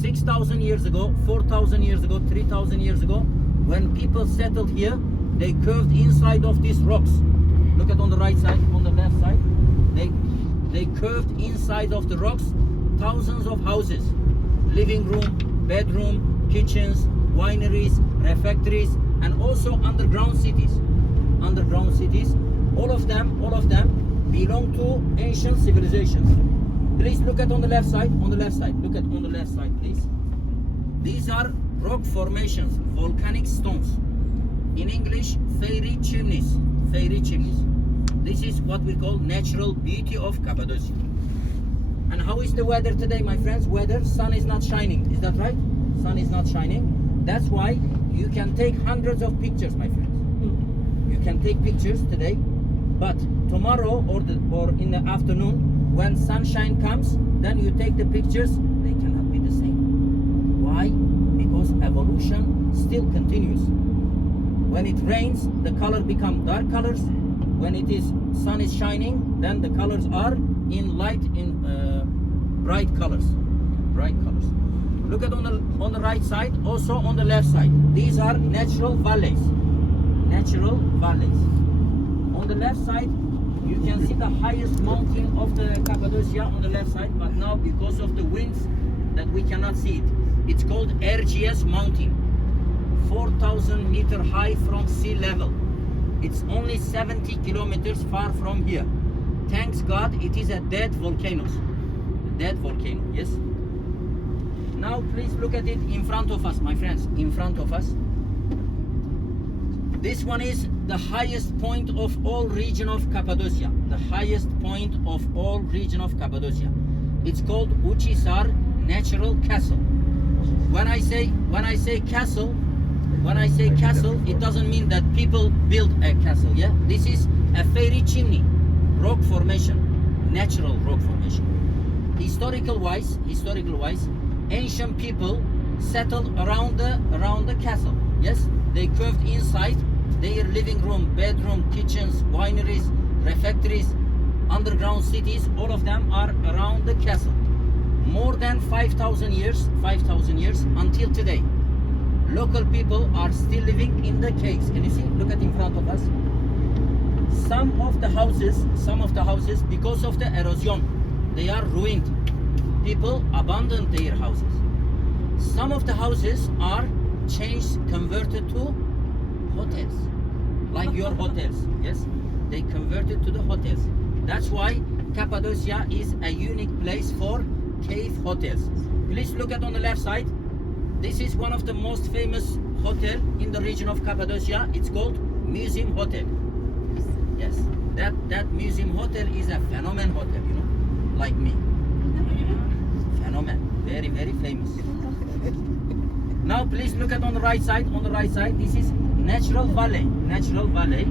6,000 years ago, 4,000 years ago, 3,000 years ago, when people settled here, they curved inside of these rocks. Look at on the right side, on the left side. They curved inside of the rocks thousands of houses, living room, bedroom, kitchens, wineries, refectories, and also underground cities. Underground cities, all of them belong to ancient civilizations. Please look at on the left side, on the left side. Look at on the left side, please. These are rock formations, volcanic stones. In English, fairy chimneys. Fairy chimneys. This is what we call natural beauty of Cappadocia. And how is the weather today, my friends? Weather, sun is not shining. Is that right? Sun is not shining. That's why you can take hundreds of pictures, my friends. You can take pictures today, but tomorrow or in the afternoon, when sunshine comes, then you take the pictures. They cannot be the same. Why? Because evolution still continues. When it rains, the color become dark colors. When it is sun is shining, then the colors are in bright colors. Bright colors. Look at on the right side, also on the left side. These are natural valleys. Natural valleys. On the left side, you can see the highest mountain of the Cappadocia on the left side, but now because of the winds that we cannot see it. It's called RGS Mountain. 4,000 meter high from sea level. It's only 70 kilometers far from here. Thanks God it is a dead volcano. Dead volcano, yes. Now please look at it in front of us, my friends, in front of us. This one is the highest point of all region of Cappadocia. The highest point of all region of Cappadocia. It's called Uçhisar Natural Castle. When I say castle, it doesn't mean that people build a castle, yeah? This is a fairy chimney, rock formation, natural rock formation. Historical wise, ancient people settled around the castle. Yes, they curved inside their living room, bedroom, kitchens, wineries, refectories, underground cities. All of them are around the castle. More than 5,000 years until today. Local people are still living in the caves. Can you see? Look at in front of us. Some of the houses, because of the erosion, they are ruined. People abandoned their houses. Some of the houses are changed, converted to hotels, like your hotels. Yes, they converted to the hotels. That's why Cappadocia is a unique place for cave hotels. Please look at on the left side. This is one of the most famous hotel in the region of Cappadocia. It's called Museum Hotel. Yes, that Museum Hotel is a phenomenon hotel, you know, like me. Phenomenon, very, very famous. Now please look at on the right side. On the right side, this is natural valley. Natural valley.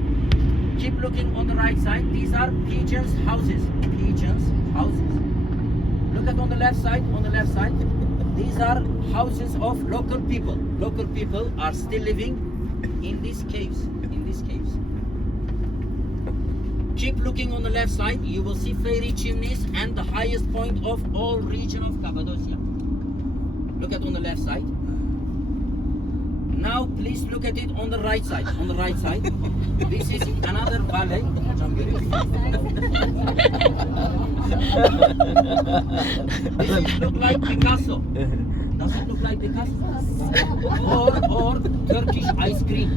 Keep looking on the right side. These are pigeons' houses. Pigeons' houses. Look at on the left side. On the left side. These are houses of local people. Local people are still living in these caves. In these caves. Keep looking on the left side. You will see fairy chimneys and the highest point of all region of Cappadocia. Look at on the left side. Now please look at it on the right side. On the right side. This is another valley. This look like Picasso. Does it look like Picasso? Or Turkish ice cream.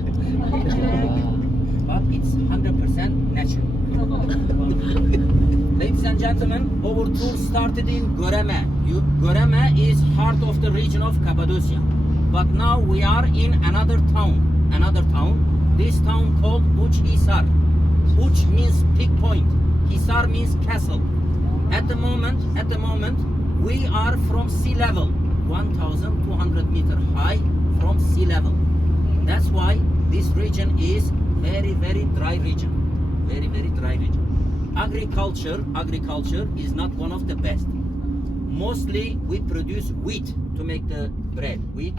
But it's 100% natural. Ladies and gentlemen, our tour started in Göreme. Göreme is heart of the region of Cappadocia. But now we are in another town. This town called Uçhisar. Uç means peak point. Hisar means castle. At the moment, we are from sea level, 1,200 meter high from sea level. That's why this region is very, very dry region. Very, very dry region. Agriculture is not one of the best. Mostly we produce wheat to make the bread. Wheat,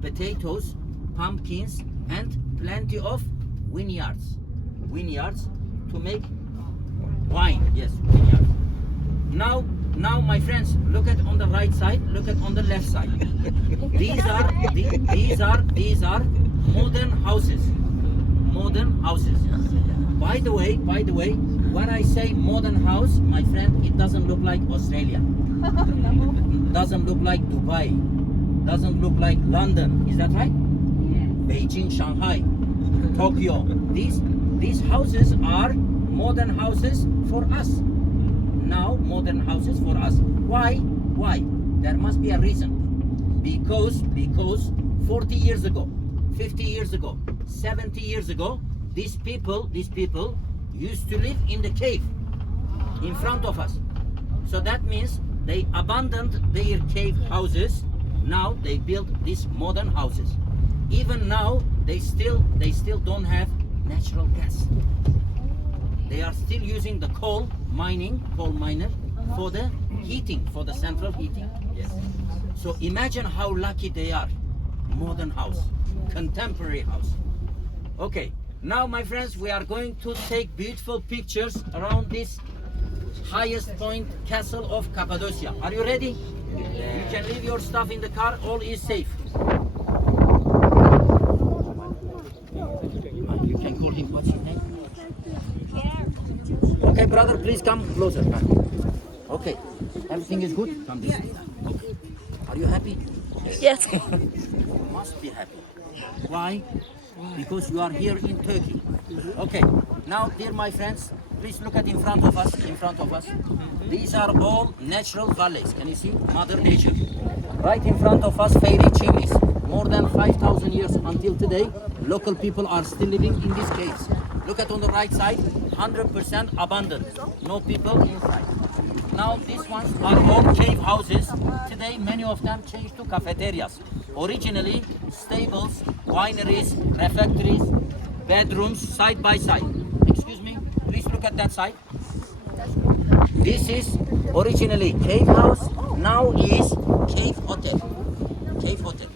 potatoes, pumpkins, and plenty of vineyards. Vineyards to make wine. Yes, vineyards. Now Now, my friends, look at on the right side. Look at on the left side. These are modern houses. Modern houses. By the way, when I say modern house, my friend, it doesn't look like Australia. Doesn't look like Dubai. Doesn't look like London. Is that right? Beijing, Shanghai, Tokyo. These houses are modern houses for us. Now, modern houses for us. Why? There must be a reason. Because 40 years ago, 50 years ago, 70 years ago, these people used to live in the cave in front of us. So that means they abandoned their cave houses. Now they built these modern houses. Even now they still don't have natural gas. They are still using the coal miner for the heating, for the central heating. Yes. So imagine how lucky they are. Modern house, contemporary house. Okay, now my friends, we are going to take beautiful pictures around this highest point castle of Cappadocia. Are you ready? Yeah. You can leave your stuff in the car, all is safe. You can call him, what's his name? Okay, brother, please come closer. Okay, everything is good? Come this way. Okay. Are you happy? Yes. You must be happy. Why? Because you are here in Turkey. Okay, now dear my friends, please look at in front of us. These are all natural valleys. Can you see? Mother Nature. Right in front of us, fairy chimneys. More than 5,000 years until today, local people are still living in these caves. Look at on the right side, 100% abandoned. No people inside. Now these ones are all cave houses. Today many of them changed to cafeterias. Originally stables, wineries, refectories, bedrooms side by side. Excuse me, please look at that side. This is originally cave house, now is cave hotel. Cave hotel.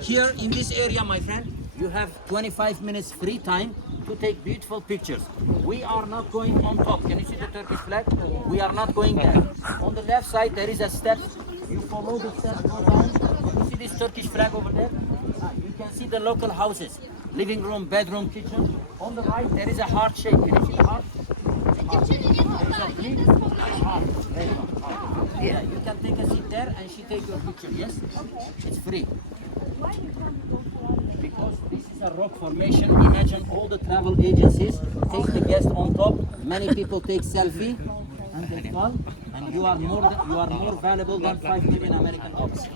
Here in this area, my friend, you have 25 minutes free time to take beautiful pictures. We are not going on top. Can you see the Turkish flag? We are not going there. On the left side, there is a step. You follow the steps, go down. You see this Turkish flag over there? You can see the local houses. Living room, bedroom, kitchen. On the right, there is a heart shape. Can you see the heart? There is a big heart. Very good. Heart. Yeah, you can take a seat there and she take your picture, yes? It's free. Because this is a rock formation. Imagine all the travel agencies take the guest on top. Many people take selfie and they fall. And you are more valuable than 5 million American dollars.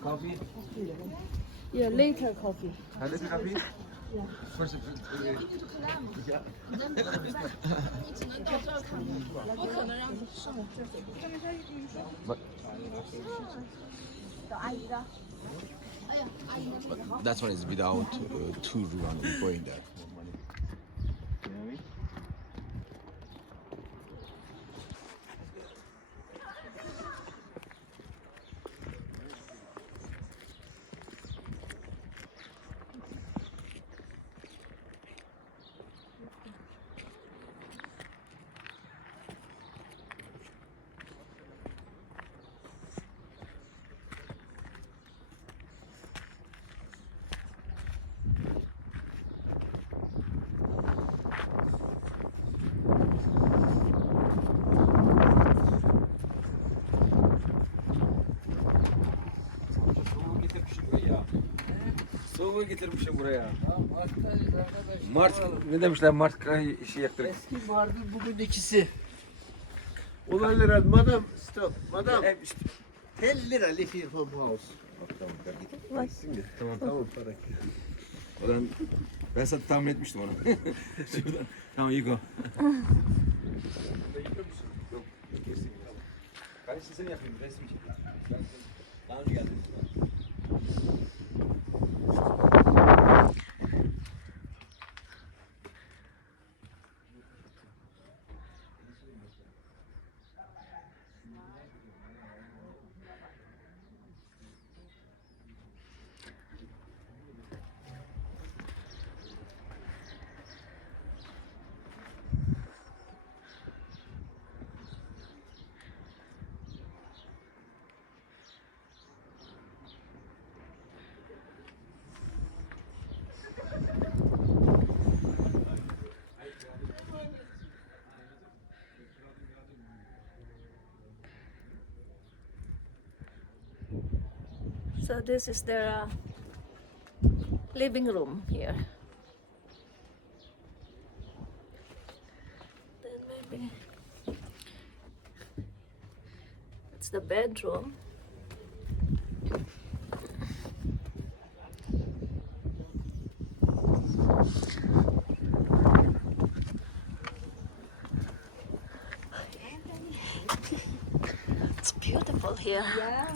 Coffee? Yeah, later coffee. A little coffee? Yeah. First, yeah. But that one is without tour run going there. Soğuğu getirmişim buraya. Mart, ne demişler Mart işi yaktırık. Eski vardı bugün ikisi. 10 lira madam stop madam. 10 lira live here from house. Tamam para. Oranın, ben sana tahmin etmiştim onu. Şuradan. Tamam iyi go. Kardeşim seni yapayım resim için. Daha önce geldin. So this is their living room here. Then maybe it's the bedroom. It's beautiful here. Yeah.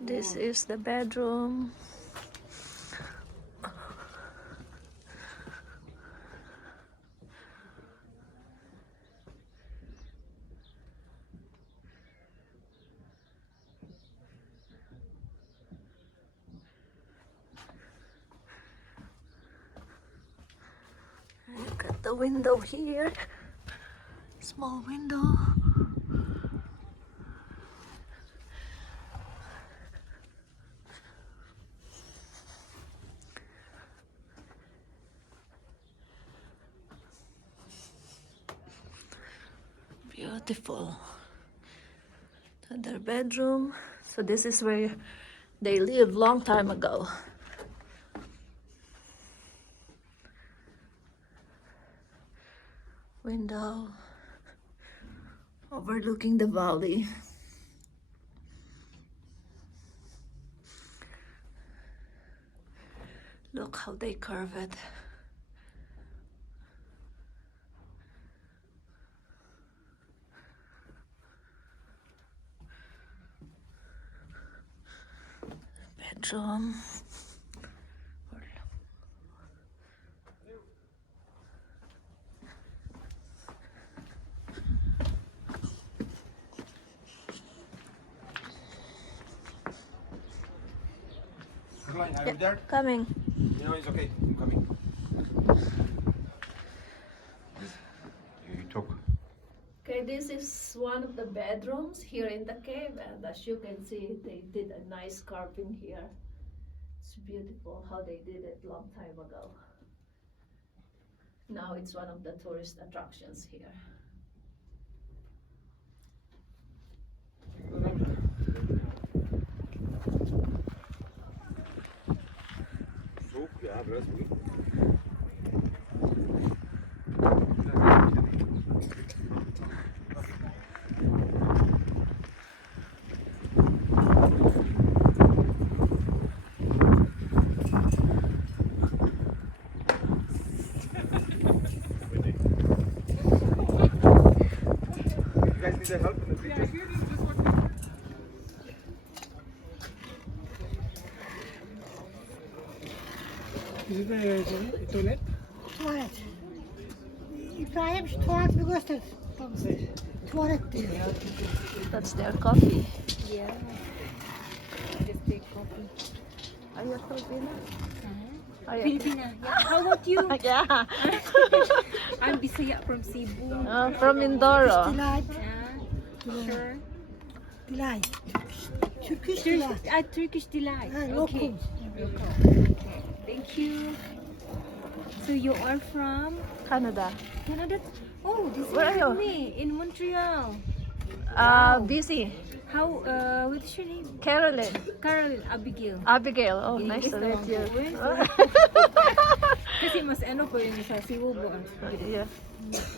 This is the bedroom. Look at the window here. Small window. Beautiful. Their bedroom. So this is where they lived long time ago. Window overlooking the valley. Look how they curve it. Bedroom. Caroline, are you there? Coming. You know, it's okay. I'm coming. You talk. Okay, this is one of the bedrooms here in the cave, and as you can see, they did a nice carving here. It's beautiful how they did it long time ago. Now it's one of the tourist attractions here. Soğuk ya biraz bugün. You guys need help in the picture? Is it the toilet? Tuvalet. İbrahim şu tuvaletini göster. Tuvalet diyor. That's their coffee. Yeah. Just take coffee. Are you Filipino? Are you? Filipina. Yeah. How about you? Yeah. I'm Bisaya from Cebu. From Mindoro. Delight. Sure. Delight. Turkish delight. Turkish delight. Ah, Okay. local. Okay. Thank you. So you are from Canada. Canada? Oh, this Where is are you? me in Montreal. Busy. How? What's your name? Carolyn. Caroline Abigail. Abigail. Oh, nice to meet you. Kasi mas ano ko yun sa Cebu ba? Yeah,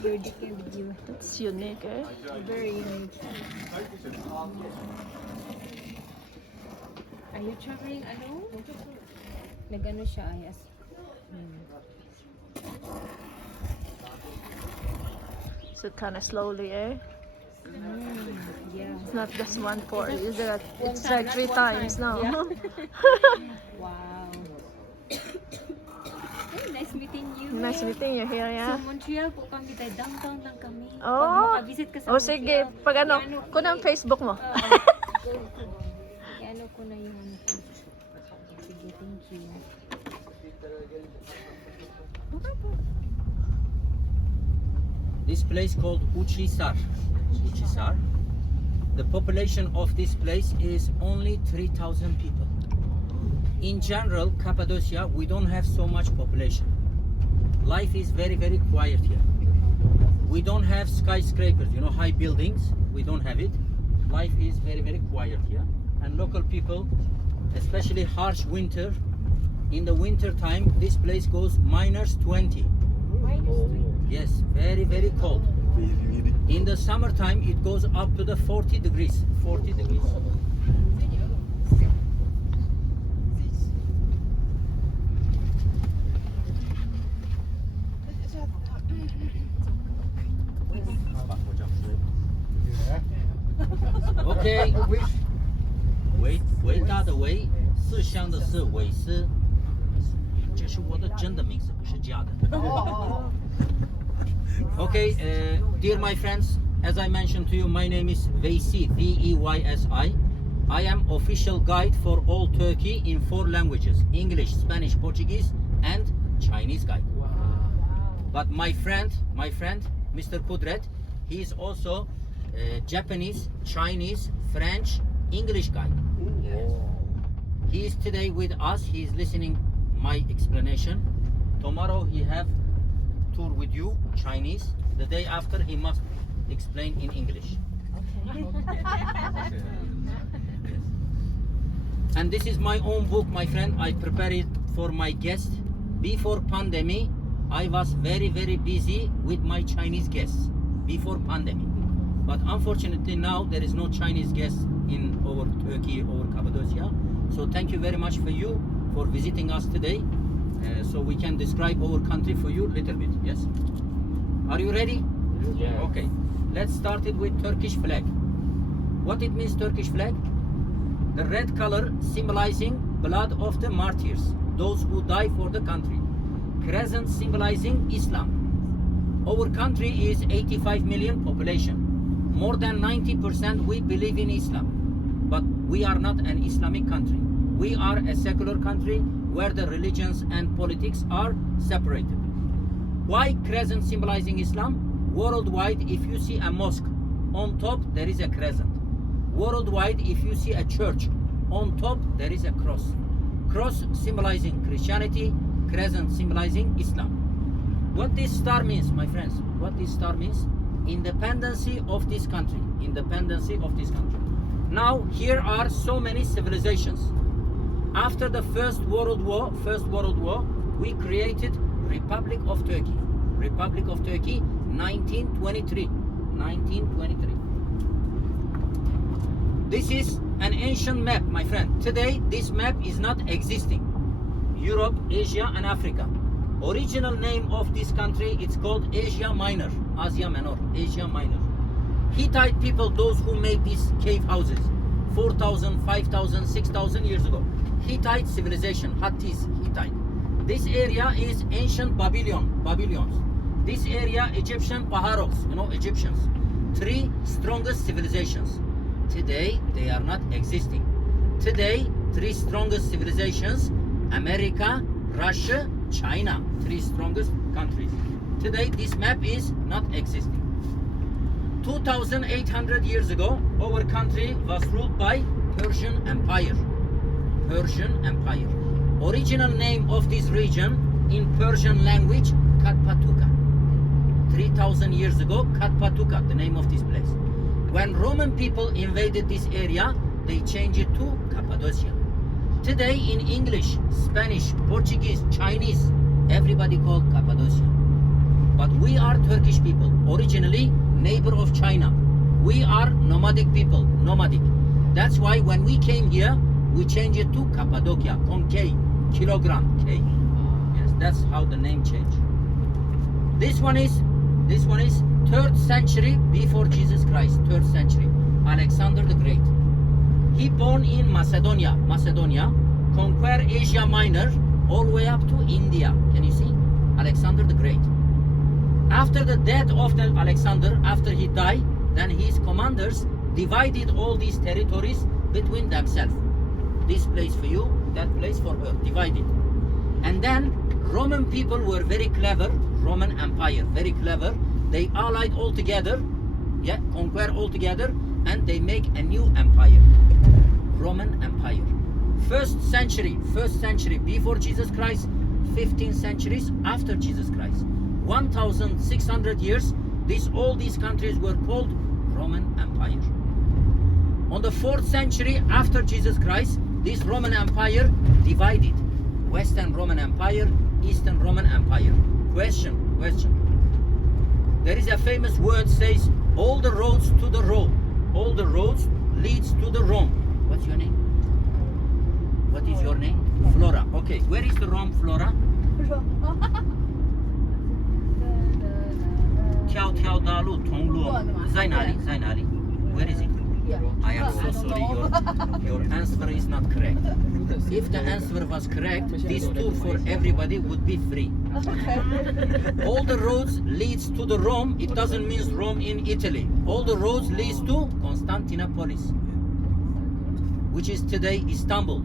Your dick with you. that's unique, eh? Very unique. Are you traveling alone? Nag-ano siya, yes. So kind of slowly, eh? Yeah. It's not just one pour. Is it? One It's time, like not 3 one times time. now. Yeah. Wow. Hey, nice meeting you. Nice meeting you here, Sa yeah. Montreal po kami tayo. Downtown lang kami. Oh. Pag makabisit ka sa Oh, sige. Pag ano, kunang Facebook mo. Ano ko na yung ano ko. Sige, thank you. This place called Uchisar. Uchisar. The population of this place is only 3,000 people. In general, Cappadocia, we don't have so much population. Life is very, very quiet here. We don't have skyscrapers, high buildings. we don't have it. Life is very, very quiet here. And local people, especially harsh winter, in the winter time, this place goes -20. Yes, very, very cold. In the summertime, it goes up to the 40 degrees. 40 degrees. Okay， 伟大的伟，四乡的四，韦斯，这是我的真的名字，不是假的。Okay, dear my friends, as I mentioned to you, my name is Veysi, V-E-Y-S-I. I am official guide for all Turkey in 4 languages: English, Spanish, Portuguese, and Chinese guide. But my friend, Mr. Kudret, he is also Japanese, Chinese, French, English guide. He is today with us. He is listening my explanation. Tomorrow he have tour with you, Chinese. The day after he must explain in English. And this is my own book, my friend. I prepared it for my guest. Before pandemic, I was very, very busy with my Chinese guests before pandemic. But unfortunately now there is no Chinese guests in our Turkey or Cappadocia. So thank you very much for you for visiting us today. So we can describe our country for you a little bit. Yes? Are you ready? Yeah. Okay. Let's start it with Turkish flag. What it means, Turkish flag? The red color symbolizing blood of the martyrs, those who die for the country. Crescent symbolizing Islam. Our country is 85 million population. More than 90% we believe in Islam. But we are not an Islamic country. We are a secular country where the religions and politics are separated. Why crescent symbolizing Islam? Worldwide, if you see a mosque, on top there is a crescent. Worldwide, if you see a church, on top there is a cross. Cross symbolizing Christianity, crescent symbolizing Islam. What this star means, my friends, what this star means? Independency of this country. Independency of this country. Now, here are so many civilizations. After the First World War, we created Republic of Turkey. Republic of Turkey, 1923. 1923. This is an ancient map, my friend. Today, this map is not existing. Europe, Asia, and Africa. Original name of this country, it's called Asia Minor. Asia Minor, Asia Minor. Hittite people, those who made these cave houses, 4,000, 5,000, 6,000 years ago. Hittite civilization, Hattis, Hittite. This area is ancient Babylons. This area, Egyptian Paharoks, Egyptians. 3 strongest civilizations. Today, they are not existing. Today, 3 strongest civilizations, America, Russia, China, 3 strongest countries. Today, this map is not existing. 2,800 years ago, our country was ruled by Persian Empire. Persian Empire. Original name of this region in Persian language, Cappadocia. 3,000 years ago, Cappadocia, the name of this place. When Roman people invaded this area, they changed it to Cappadocia. Today in English, Spanish, Portuguese, Chinese, everybody called Cappadocia. But we are Turkish people, originally neighbor of China. We are nomadic people, nomadic. That's why when we came here, we changed it to Cappadocia, on K, kilogram, K. Yes, that's how the name changed. This one is 3rd century before Jesus Christ, 3rd century. Alexander the Great. He born in Macedonia, conquer Asia Minor, all the way up to India. Can you see? Alexander the Great. After the death of Alexander, after he died, then his commanders divided all these territories between themselves. This place for you, that place for her, divided. And then Roman people were very clever, Roman Empire, very clever. They allied all together, conquer all together, and they make a new empire, Roman Empire. 1st century before Jesus Christ, 15 centuries after Jesus Christ. 1,600 years, all these countries were called Roman Empire. On the 4th century after Jesus Christ, this Roman Empire divided. Western Roman Empire, Eastern Roman Empire. Question. There is a famous word says, all the roads to the Rome. All the roads leads to the Rome. What's your name? What is your name? Flora. Okay, where is the Rome, Flora? Tiao Dalu Tonglu. Zainali. Where is it? I am so sorry, your answer is not correct. If the answer was correct, this tour for everybody would be free. All the roads leads to the Rome. It doesn't mean Rome in Italy. All the roads leads to Constantinopolis, which is today Istanbul.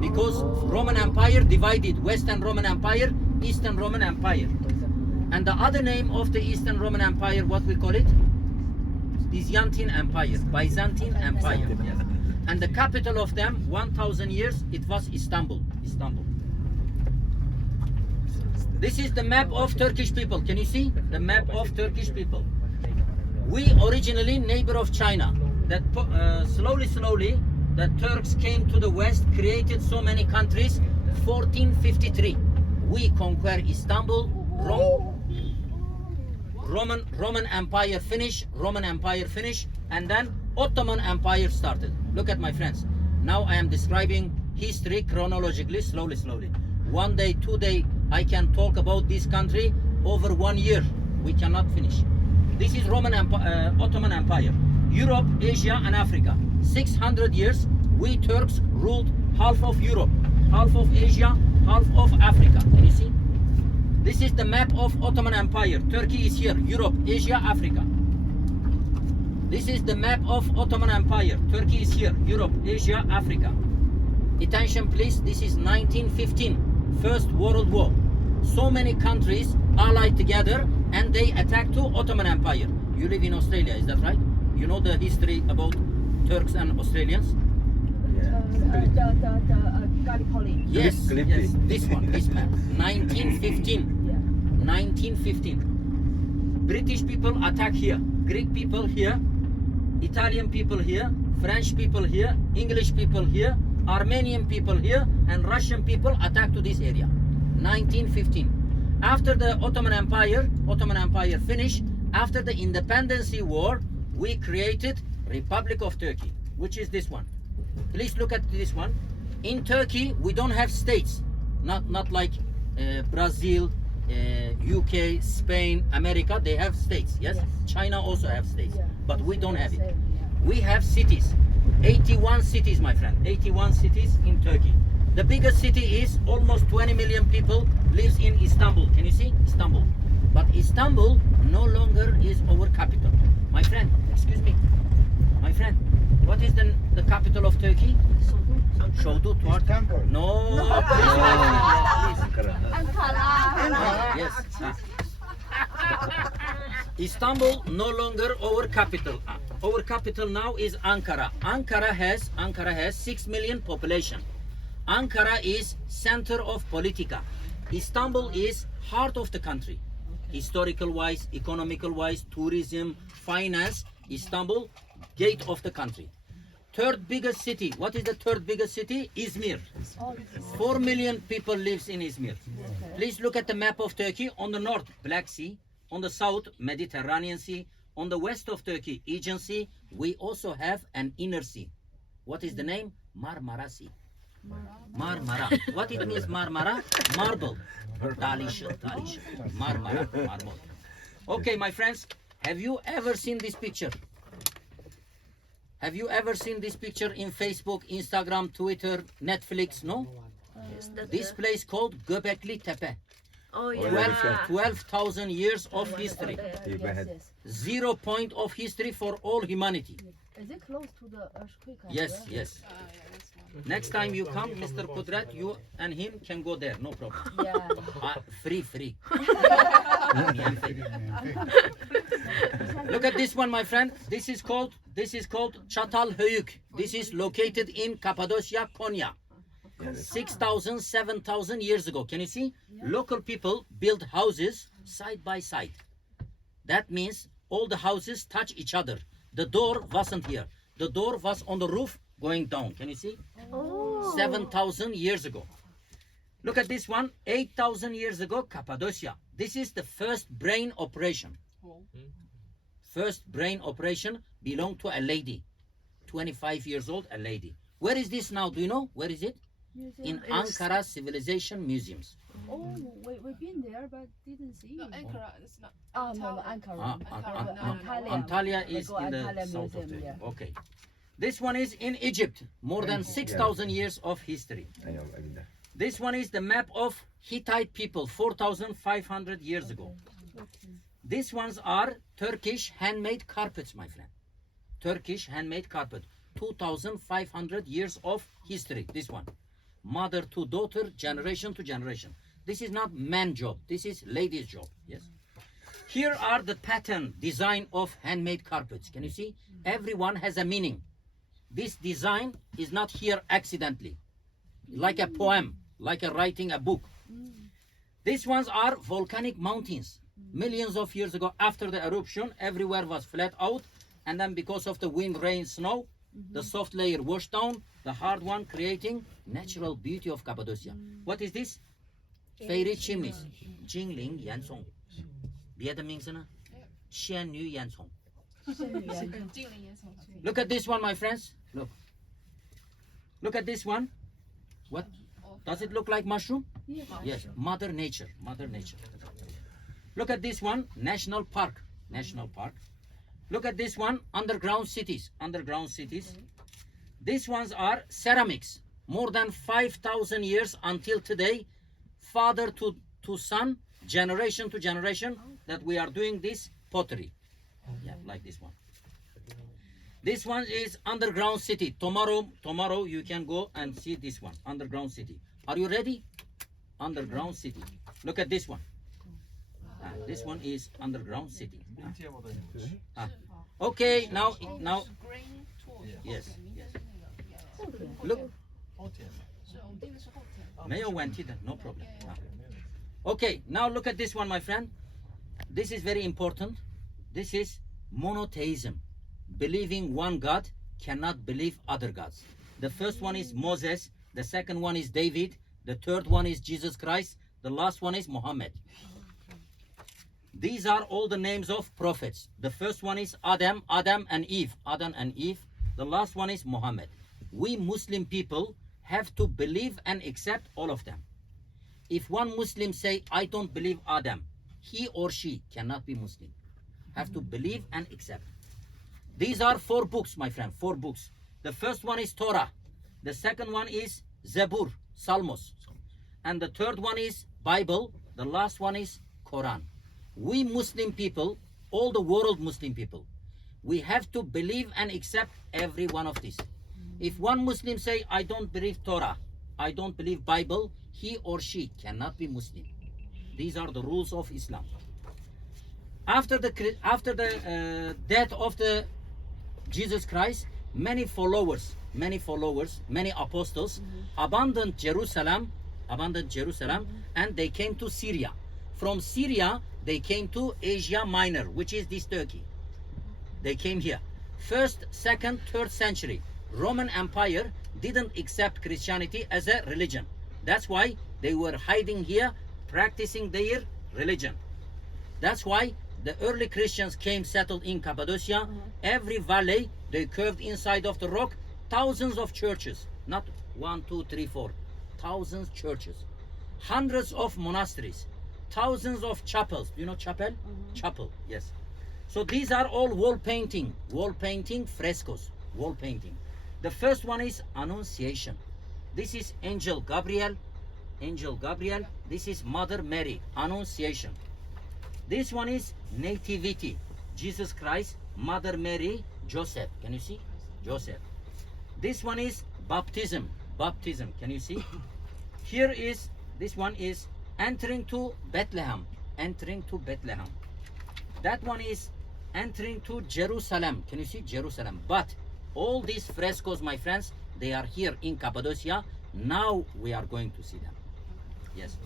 Because Roman Empire divided Western Roman Empire, Eastern Roman Empire. And the other name of the Eastern Roman Empire, what we call it? Byzantine Empire. Byzantine Empire. Yes. And the capital of them, 1,000 years, it was Istanbul. This is the map of Turkish people. Can you see the map of Turkish people? We originally neighbor of China. That slowly, the Turks came to the west, created so many countries. 1453, we conquer Istanbul. Roman Empire finished, and then Ottoman Empire started. Look at my friends. Now I am describing history chronologically, slowly. 1 day, 2 day, I can talk about this country over 1 year. We cannot finish. This is Ottoman Empire. Europe, Asia, and Africa. 600 years, we Turks ruled half of Europe, half of Asia, half of Africa. Can you see? This is the map of Ottoman Empire. Turkey is here, Europe, Asia, Africa. This is the map of Ottoman Empire. Turkey is here, Europe, Asia, Africa. Attention please, this is 1915, First World War. So many countries allied together and they attacked to Ottoman Empire. You live in Australia, is that right? You know the history about Turks and Australians? Gallipoli. Yes, this map. 1915. British people attack here, Greek people here, Italian people here, French people here, English people here, Armenian people here, and Russian people attack to this area. 1915. After the Ottoman Empire finished, after the Independence War, we created Republic of Turkey, which is this one. Please look at this one. In Turkey, we don't have states, not like Brazil, UK, Spain, America. They have states. Yes. China also have states, but we don't have it. We have cities. 81 cities, my friend. 81 cities in Turkey. The biggest city is almost 20 million people lives in Istanbul. Can you see Istanbul? But Istanbul no longer is our capital. My friend, excuse me. My friend, what is the capital of Turkey? Shodu. Istanbul. No, please, my friend, Ankara. yes. Istanbul no longer our capital. Our capital now is Ankara. Ankara has 6 million population. Ankara is center of politica. Istanbul is heart of the country. Historical wise, economical wise, tourism, finance. Istanbul, gate of the country. Third biggest city. What is the third biggest city? Izmir. 4 million people lives in Izmir. Please look at the map of Turkey. On the north, Black Sea. On the south, Mediterranean Sea. On the west of Turkey, Aegean Sea. We also have an inner sea. What is the name? Marmara Sea. Marmara. What it means Marmara? Marble. Delicious. Marmara, marble. Okay, my friends, have you ever seen this picture? Have you ever seen this picture in Facebook, Instagram, Twitter, Netflix? No? This place called Göbekli Tepe. Oh yeah. 12,000 years of history. 0 point of history for all humanity. Is it close to the earthquake? Yes. Next time you come, Mr. Kudrat, you and him can go there, no problem. Yeah. Free. Look at this one, my friend. This is called Çatalhöyük. This is located in Cappadocia, Konya. 6,000, 7,000 years ago. Can you see? Local people build houses side by side. That means all the houses touch each other. The door wasn't here. The door was on the roof going down. Can you see? Oh. 7,000 years ago. Look at this one. 8,000 years ago, Cappadocia. This is the first brain operation. First brain operation belonged to a lady. 25 years old, a lady. Where is this now? Do you know? Where is it? In Ankara Civilization Museums. Oh, we've been there, but didn't see. No, Ankara is not. Oh, no, Ankara. Antalya We is go in the Antalya south of Museum, Turkey. Okay. This one is in Egypt. More than 6,000 years of history. This one is the map of Hittite people 4,500 years ago. These ones are Turkish handmade carpets, my friend. Turkish handmade carpet. 2,500 years of history. This one. Mother to daughter, generation to generation. This is not man job. This is lady's job. Yes. Here are the pattern design of handmade carpets. Can you see? Everyone has a meaning. This design is not here accidentally. Like a poem, like a writing a book. These ones are volcanic mountains. Millions of years ago, after the eruption, everywhere was flat out. And then because of the wind, rain, snow, the soft layer washed down, the hard one creating natural beauty of Cappadocia. What is this? Fairy chimneys. Jingling Yansong. 别的名字呢？仙女烟囱. Look at this one, my friends. Look. Look at this one. What? Does it look like mushroom? Yes. Mother Nature. Mother Nature. Look at this one. National Park. National Park. Look at this one. Underground cities. Underground cities. These ones are ceramics. More than 5,000 years until today. Father to son. Generation to generation. That we are doing this pottery. Yeah, like this one. This one is underground city. Tomorrow you can go and see this one. Underground city. Are you ready? Underground city. Look at this one. This one is underground city. Okay, now. Yes. Look. 没有问题的, no problem. Okay, now look at this one, my friend. This is very important. This is monotheism. Believing one God, cannot believe other gods. The first one is Moses. The second one is David. The third one is Jesus Christ. The last one is Muhammad. These are all the names of prophets. The first one is Adam and Eve. Adam and Eve. The last one is Muhammad. We Muslim people have to believe and accept all of them. If one Muslim say, I don't believe Adam, he or she cannot be Muslim. Have to believe and accept. These are 4 books, my friend, 4 books. The first one is Torah. The second one is Zebur, Psalmos. And the third one is Bible. The last one is Quran. We Muslim people, all the world Muslim people, we have to believe and accept every one of these. If one Muslim say, I don't believe Torah, I don't believe Bible, he or she cannot be Muslim. These are the rules of Islam. After the death of the Jesus Christ, many followers, many apostles abandoned Jerusalem, and they came to Syria. From Syria, they came to Asia Minor, which is this Turkey. They came here. 1st, 2nd, 3rd century. Roman Empire didn't accept Christianity as a religion. That's why they were hiding here, practicing their religion. That's why the early Christians came, settled in Cappadocia. Every valley, they curved inside of the rock. Thousands of churches. Not 1, 2, 3, 4. Thousands churches. Hundreds of monasteries. Thousands of chapels. Do you know chapel? Chapel, yes. So these are all wall painting, frescoes, wall painting. The first one is Annunciation. This is Angel Gabriel. This is Mother Mary, Annunciation. This one is Nativity, Jesus Christ, Mother Mary, Joseph. Can you see? Joseph. This one is Baptism. Can you see? Here is, this one is Entering to Bethlehem. That one is Entering to Jerusalem. Can you see? Jerusalem. But all these frescoes, my friends, they are here in Cappadocia. Now we are going to see them. Yes.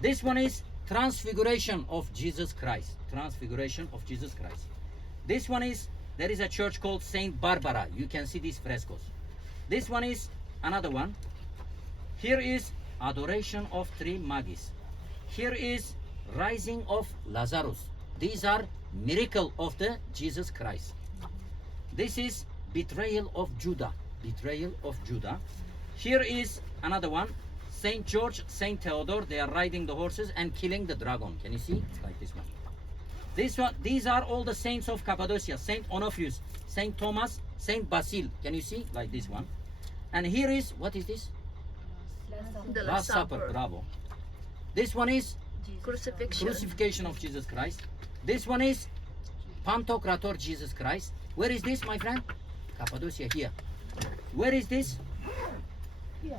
This one is Transfiguration of Jesus Christ. This one is there is a church called Saint Barbara. You can see these frescoes. This one is another one. Here is adoration of three magis. Here is rising of Lazarus. These are miracle of the Jesus Christ. This is betrayal of Judah. Betrayal of Judah. Here is another one. Saint George, Saint Theodore. They are riding the horses and killing the dragon. Can you see? Like this one. This one. These are all the saints of Cappadocia. Saint Onofrius, Saint Thomas, Saint Basil. Can you see? Like this one. And here is, what is this? The Last Supper. Bravo. This one is Crucifixion. crucifixion of Jesus Christ. This one is Pantocrator Jesus Christ. Where is this, my friend? Cappadocia, here. Where is this? Here.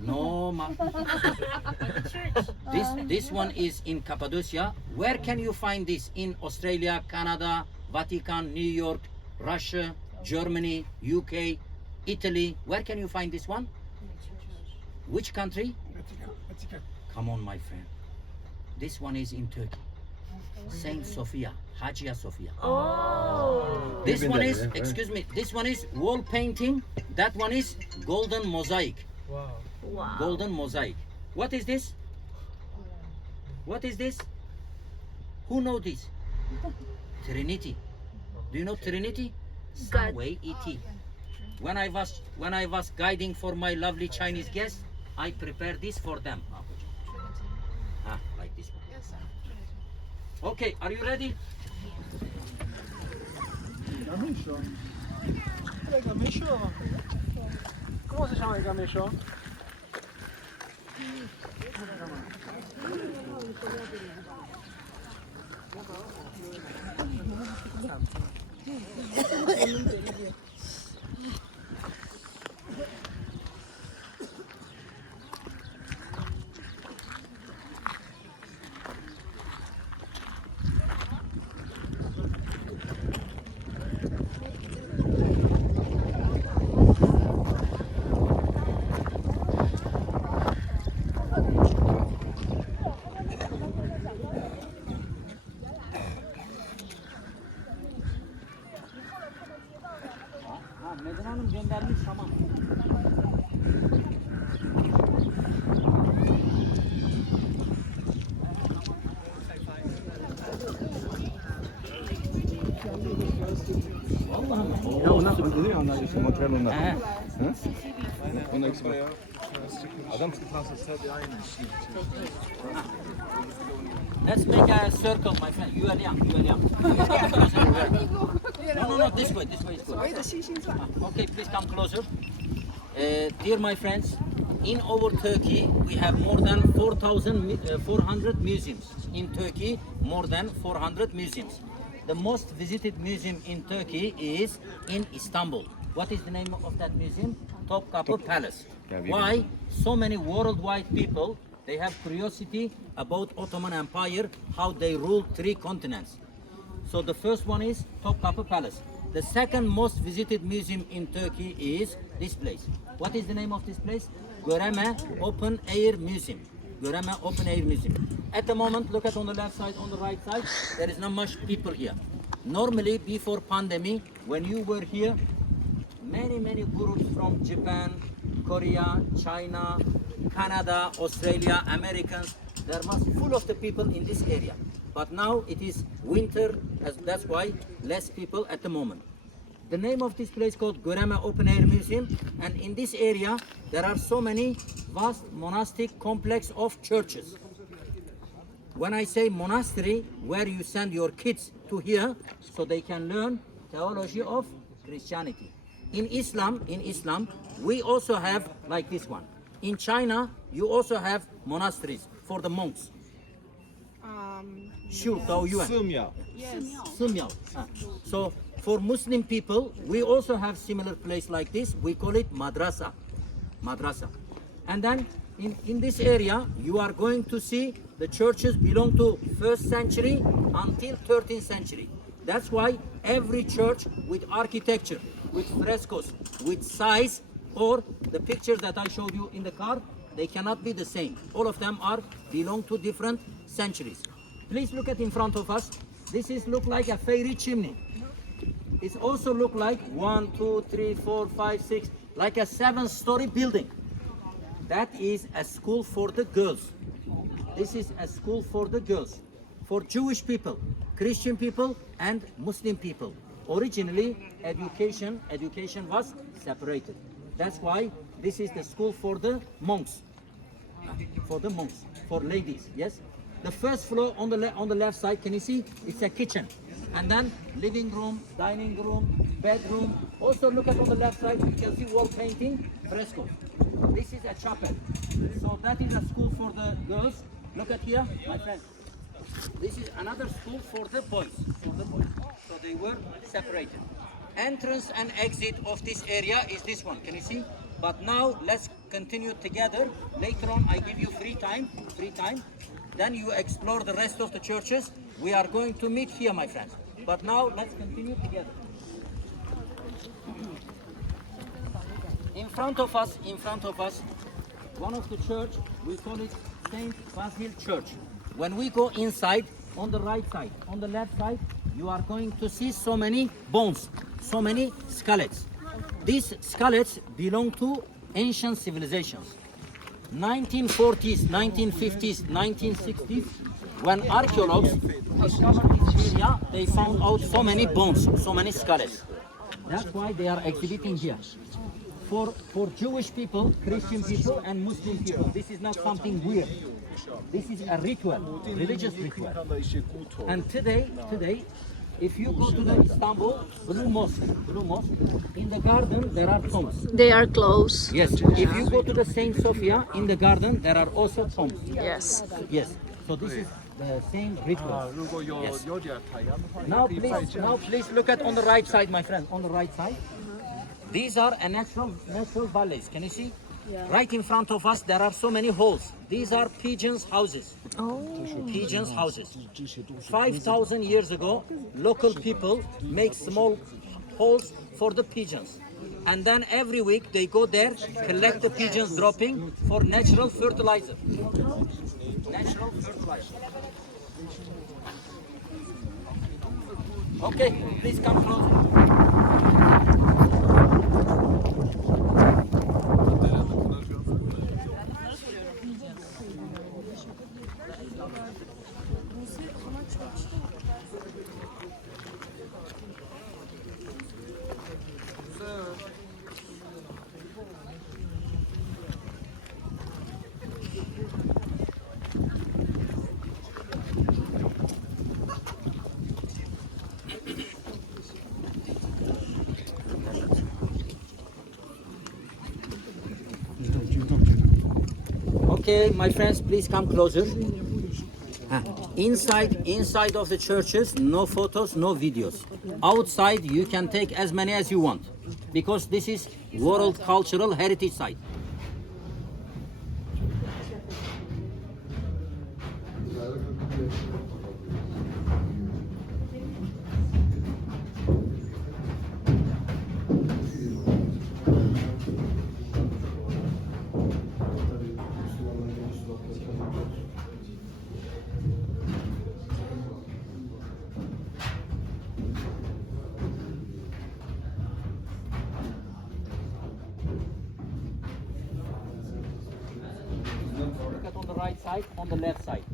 No, ma. This one is in Cappadocia. Where can you find this? In Australia, Canada, Vatican, New York, Russia, Germany, UK, Italy. Where can you find this one? Which country? Come on, my friend. This one is in Turkey. Saint Sophia, Hagia Sophia. Oh. This Been one there, is, yeah. excuse me, this one is wall painting. That one is golden mosaic. Wow. Golden mosaic. What is this? What is this? Who know this? Trinity. Do you know Trinity? God. Sunway ET. When I was guiding for my lovely Chinese guests, I prepared this for them. Like this one. Okay, are you ready? Gamecho. Olha, gamecho. Como se chama gamecho? Medan Hanım göndermiş, tamam. Ya onlar dedi ya onlar işte Montreal onlar. He. Hı? Onlar ikisi bak. Adam Let's make a circle, my friend. You are young, you are young. No, this way is good. Okay, please come closer. Dear my friends, in our Turkey, we have more than 400 museums. In Turkey, more than 400 museums. The most visited museum in Turkey is in Istanbul. What is the name of that museum? Topkapı Palace. Why? So many worldwide people, they have curiosity about Ottoman Empire, how they ruled 3 continents. So the first one is Topkapı Palace. The second most visited museum in Turkey is this place. What is the name of this place? Göreme Open Air Museum. Göreme Open Air Museum. At the moment, look at on the left side, on the right side, there is not much people here. Normally, before pandemic, when you were here, many groups from Japan, Korea, China, Canada, Australia, Americans, there was full of the people in this area. But now it is winter, that's why less people at the moment. The name of this place called Göreme Open Air Museum, and in this area there are so many vast monastic complex of churches. When I say monastery, where you send your kids to here so they can learn theology of Christianity. In Islam, we also have like this one. In China, you also have monasteries for the monks. Shu Dao Yuan. Sumyao. So for Muslim people, we also have similar place like this. We call it madrasa. And then in this area, you are going to see the churches belong to 1st century until 13th century. That's why every church with architecture, with frescoes, with size, or the pictures that I showed you in the car, they cannot be the same. All of them belong to different centuries. Please look at in front of us. This look like a fairy chimney. It also look like 1, 2, 3, 4, 5, 6, like a 7-story building. That is a school for the girls. This is a school for the girls, for Jewish people, Christian people, and Muslim people. Originally, education was separated. That's why this is the school for the monks. For ladies, yes. The first floor on the left side, can you see? It's a kitchen, and then living room, dining room, bedroom. Also look at on the left side, you can see wall painting, fresco. This is a chapel. So that is a school for the girls. Look at here, my friend. This is another school for the boys. So they were separated. Entrance and exit of this area is this one. Can you see? But now let's continue together. Later on, I give you free time. Then you explore the rest of the churches. We are going to meet here, my friends. But now let's continue together. In front of us, one of the church, we call it Saint Basil Church. When we go inside, on the right side, on the left side, you are going to see so many bones, so many skeletons. These skeletons belong to ancient civilizations. 1940s, 1950s, 1960s, when archaeologists discovered this area, they found out so many bones, so many skeletons. That's why they are exhibiting here. For Jewish people, Christian people, and Muslim people, this is not something weird. This is a ritual, religious ritual. And today, if you go to the Istanbul Blue Mosque, in the garden there are tombs. They are closed. Yes. If you go to the Saint Sophia, in the garden there are also tombs. Yes. Yes. So this is the same ritual. Yes. Now please look at on the right side, my friend. On the right side. These are a natural valleys. Can you see? Yeah. Right in front of us, there are so many holes. These are pigeons' houses. Oh. Pigeons' houses. 5,000 years ago, local people make small holes for the pigeons. And then every week they go there, collect the pigeons dropping for natural fertilizer. Natural fertilizer. Okay, please come closer. Okay, my friends, please come closer. Inside of the churches, no photos, no videos. Outside, you can take as many as you want, because this is World Cultural Heritage Site. Look at on the right side, on the left side.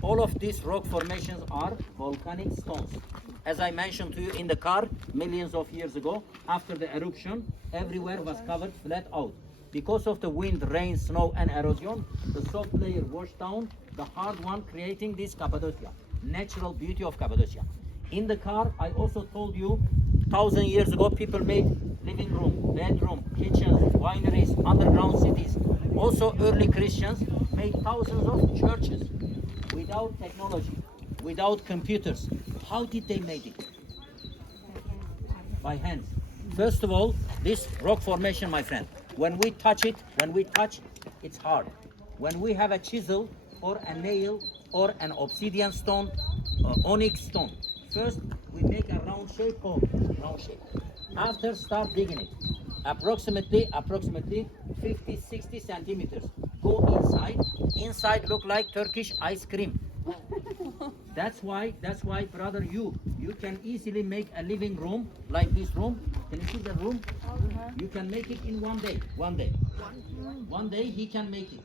All of these rock formations are volcanic stones. As I mentioned to you in the car, millions of years ago, after the eruption, everywhere was covered flat out. Because of the wind, rain, snow, and erosion, the soft layer washed down the hard one, creating this Cappadocia, natural beauty of Cappadocia. In the car, I also told you, 1,000 years ago, people made living room, bedroom, kitchens, wineries, underground cities. Also, early Christians made thousands of churches without technology, without computers. How did they make it? By hands. First of all, this rock formation, my friend, when we touch, it's hard. When we have a chisel or a nail or an obsidian stone, onyx stone, first we make a round shape. After, start digging it. Approximately 50-60 centimeters. Go inside. Inside look like Turkish ice cream. That's why, brother, you can easily make a living room like this room. Can you see the room? You can make it in 1 day. 1 day. 1 day he can make it.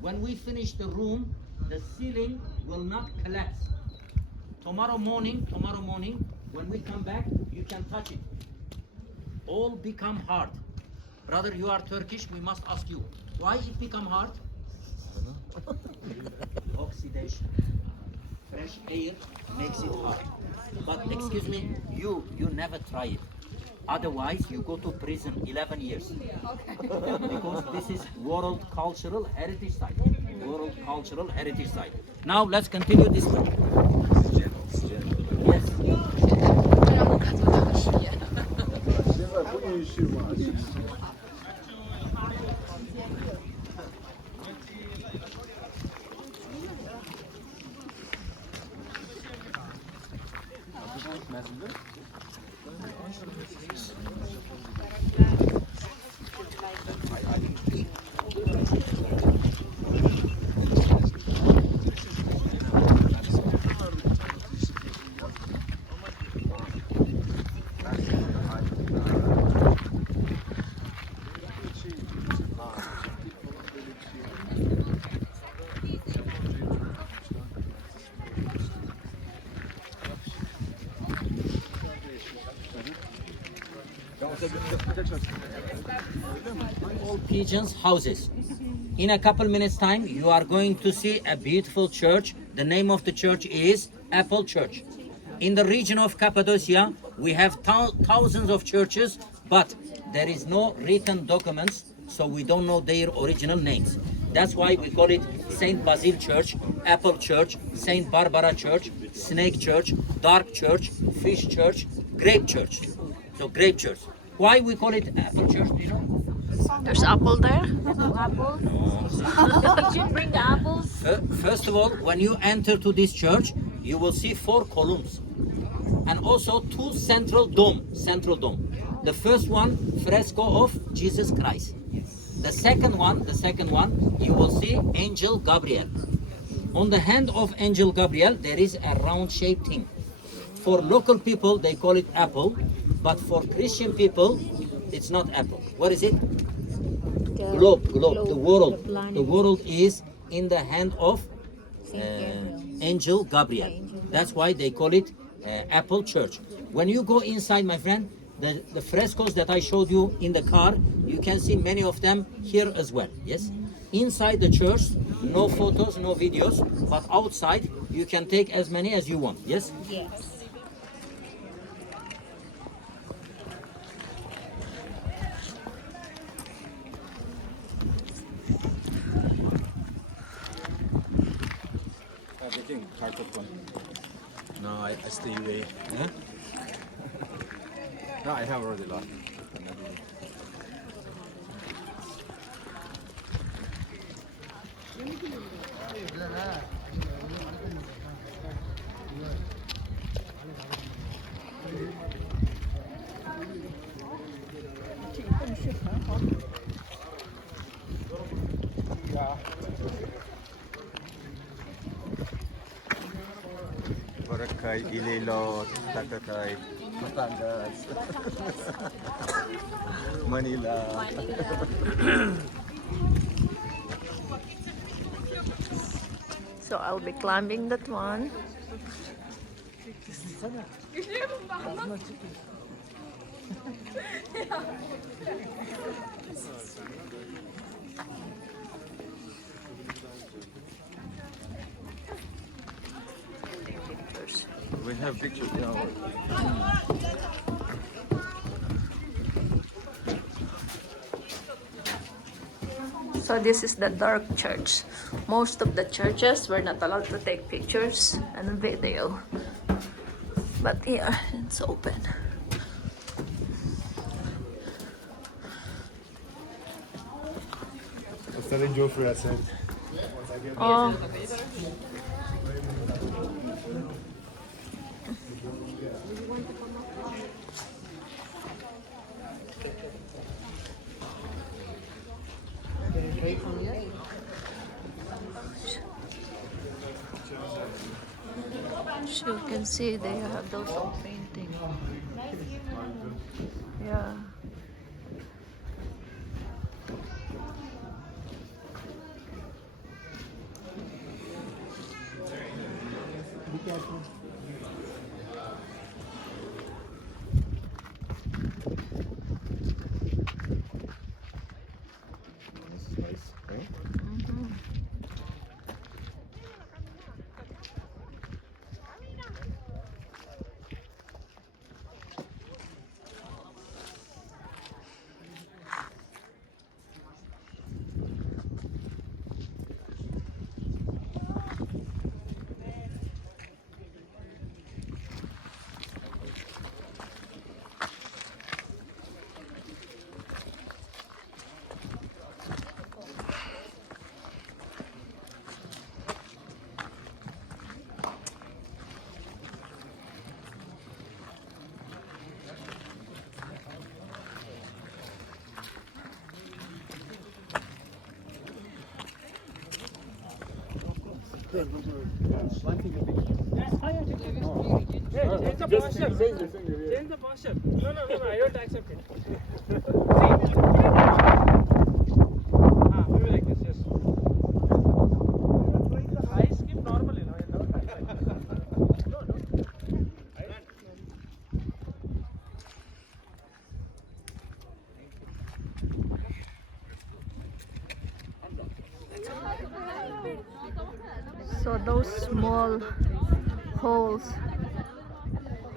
When we finish the room, the ceiling will not collapse. Tomorrow morning, when we come back, you can touch it. All become hard. Brother, you are Turkish, we must ask you, why it become hard? Oxidation. Fresh air makes it hard. But excuse me, you never try it. Otherwise, you go to prison 11 years. Because this is World Cultural Heritage Site. World Cultural Heritage Site. Now let's continue this one. Yes. All pigeons houses. In a couple minutes time, you are going to see a beautiful church. The name of the church is Apple Church. In the region of Cappadocia, we have thousands of churches, but there is no written documents, so we don't know their original names. That's why we call it Saint Basil Church, Apple Church, Saint Barbara Church, Snake Church, Dark Church, Fish Church, Grape Church. So Grape Church. Why we call it Apple Church, do you know? There's apple there. Apples. Did you bring the apples? First of all, when you enter to this church, you will see 4 columns and also 2 central dome. The first one, fresco of Jesus Christ. The second one, you will see Angel Gabriel. On the hand of Angel Gabriel, there is a round-shaped thing. For local people, they call it apple, but for Christian people, it's not apple. What is it? Globe. The world is in the hand of Angel Gabriel. That's why they call it Apple Church. When you go inside, my friend, the frescoes that I showed you in the car, you can see many of them here as well. Yes. Inside the church, no photos, no videos, but outside you can take as many as you want. Yes. Yes. No, I stay away. Huh? No, I have already lost. Boracay, Iloilo, Tagaytay, Batangas, Manila. So I'll be climbing that one. We have pictures now. So this is the dark church. Most of the churches were not allowed to take pictures and video. But here, it's open. I was telling Geoffrey, I said, Oh. you can see they have those old paintings. Yeah. Mhm. Change the posture. Change the posture. No, I don't accept it. Maybe like this, yes. Eyes keep normal, you know. So those small holes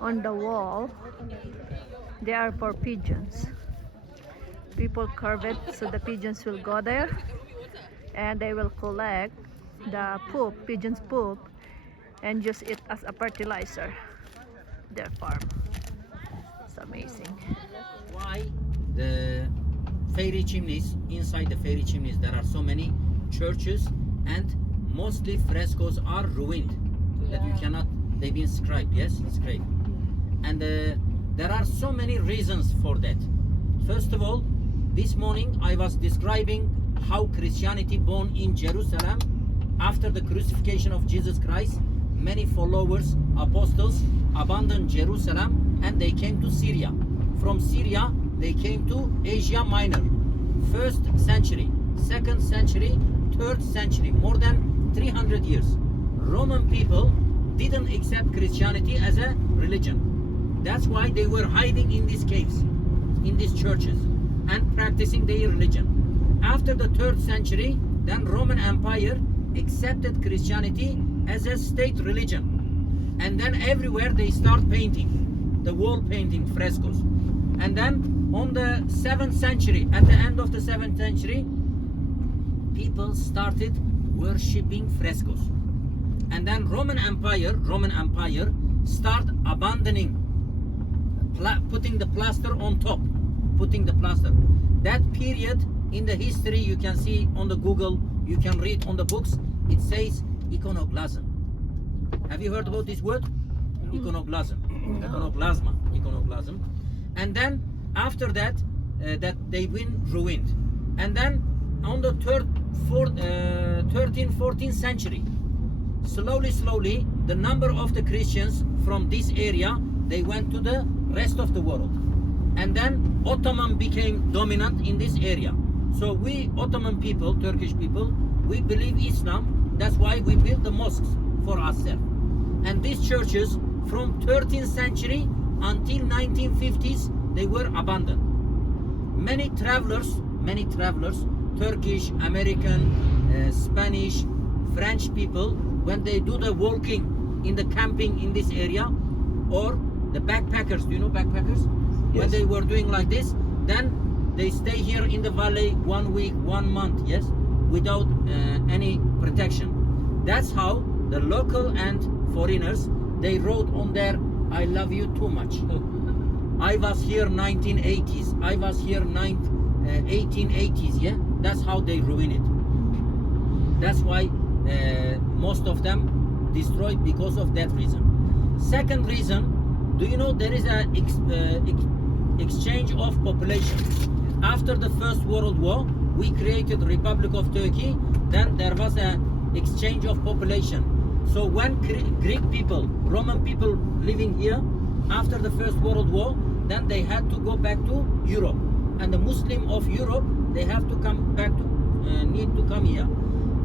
on the wall, they are for pigeons. People carve it so the pigeons will go there and they will collect the poop, pigeons poop, and use it as a fertilizer, their farm. It's amazing. Why the fairy chimneys, inside the fairy chimneys there are so many churches and mostly frescoes are ruined, that you cannot, they've been scraped, yes, scraped. And there are so many reasons for that. First of all, this morning I was describing how Christianity born in Jerusalem after the crucifixion of Jesus Christ. Many followers, apostles abandoned Jerusalem and they came to Syria. From Syria they came to Asia Minor. 1st century, 2nd century, 3rd century, more than 300 years. Roman people didn't accept Christianity as a religion. That's why they were hiding in these caves, in these churches, and practicing their religion. After the 3rd century, then Roman Empire accepted Christianity as a state religion. And then everywhere they start painting, the wall painting, frescoes. And then on the 7th century, at the end of the 7th century, people started worshipping frescoes. And then Roman Empire start abandoning, putting the plaster on top, putting the plaster. That period in the history you can see on the Google, you can read on the books, it says iconoclasm. Have you heard about this word? Iconoclasm. Iconoclasm. And then after that, that they've been ruined. And then on the 13th, 14th century, slowly, the number of the Christians from this area, they went to the rest of the world. And then Ottoman became dominant in this area. So we Ottoman people, Turkish people, we believe Islam. That's why we built the mosques for ourselves. And these churches from 13th century until 1950s, they were abandoned. Many travelers, Turkish, American, Spanish, French people, when they do the walking in the camping in this area, or the backpackers, do you know backpackers? Yes. When they were doing like this, then they stay here in the valley 1 week, 1 month, yes, without any protection. That's how the local and foreigners, they wrote on there, I love you too much. I was here 1980s, I was here 1880s, yeah? That's how they ruin it. That's why most of them destroyed because of that reason. Second reason, do you know there is a exchange of population? After the First World War, we created Republic of Turkey, then there was a exchange of population. So when Greek people, Roman people living here after the First World War, then they had to go back to Europe, and the Muslim of Europe, they have to come back to need to come here.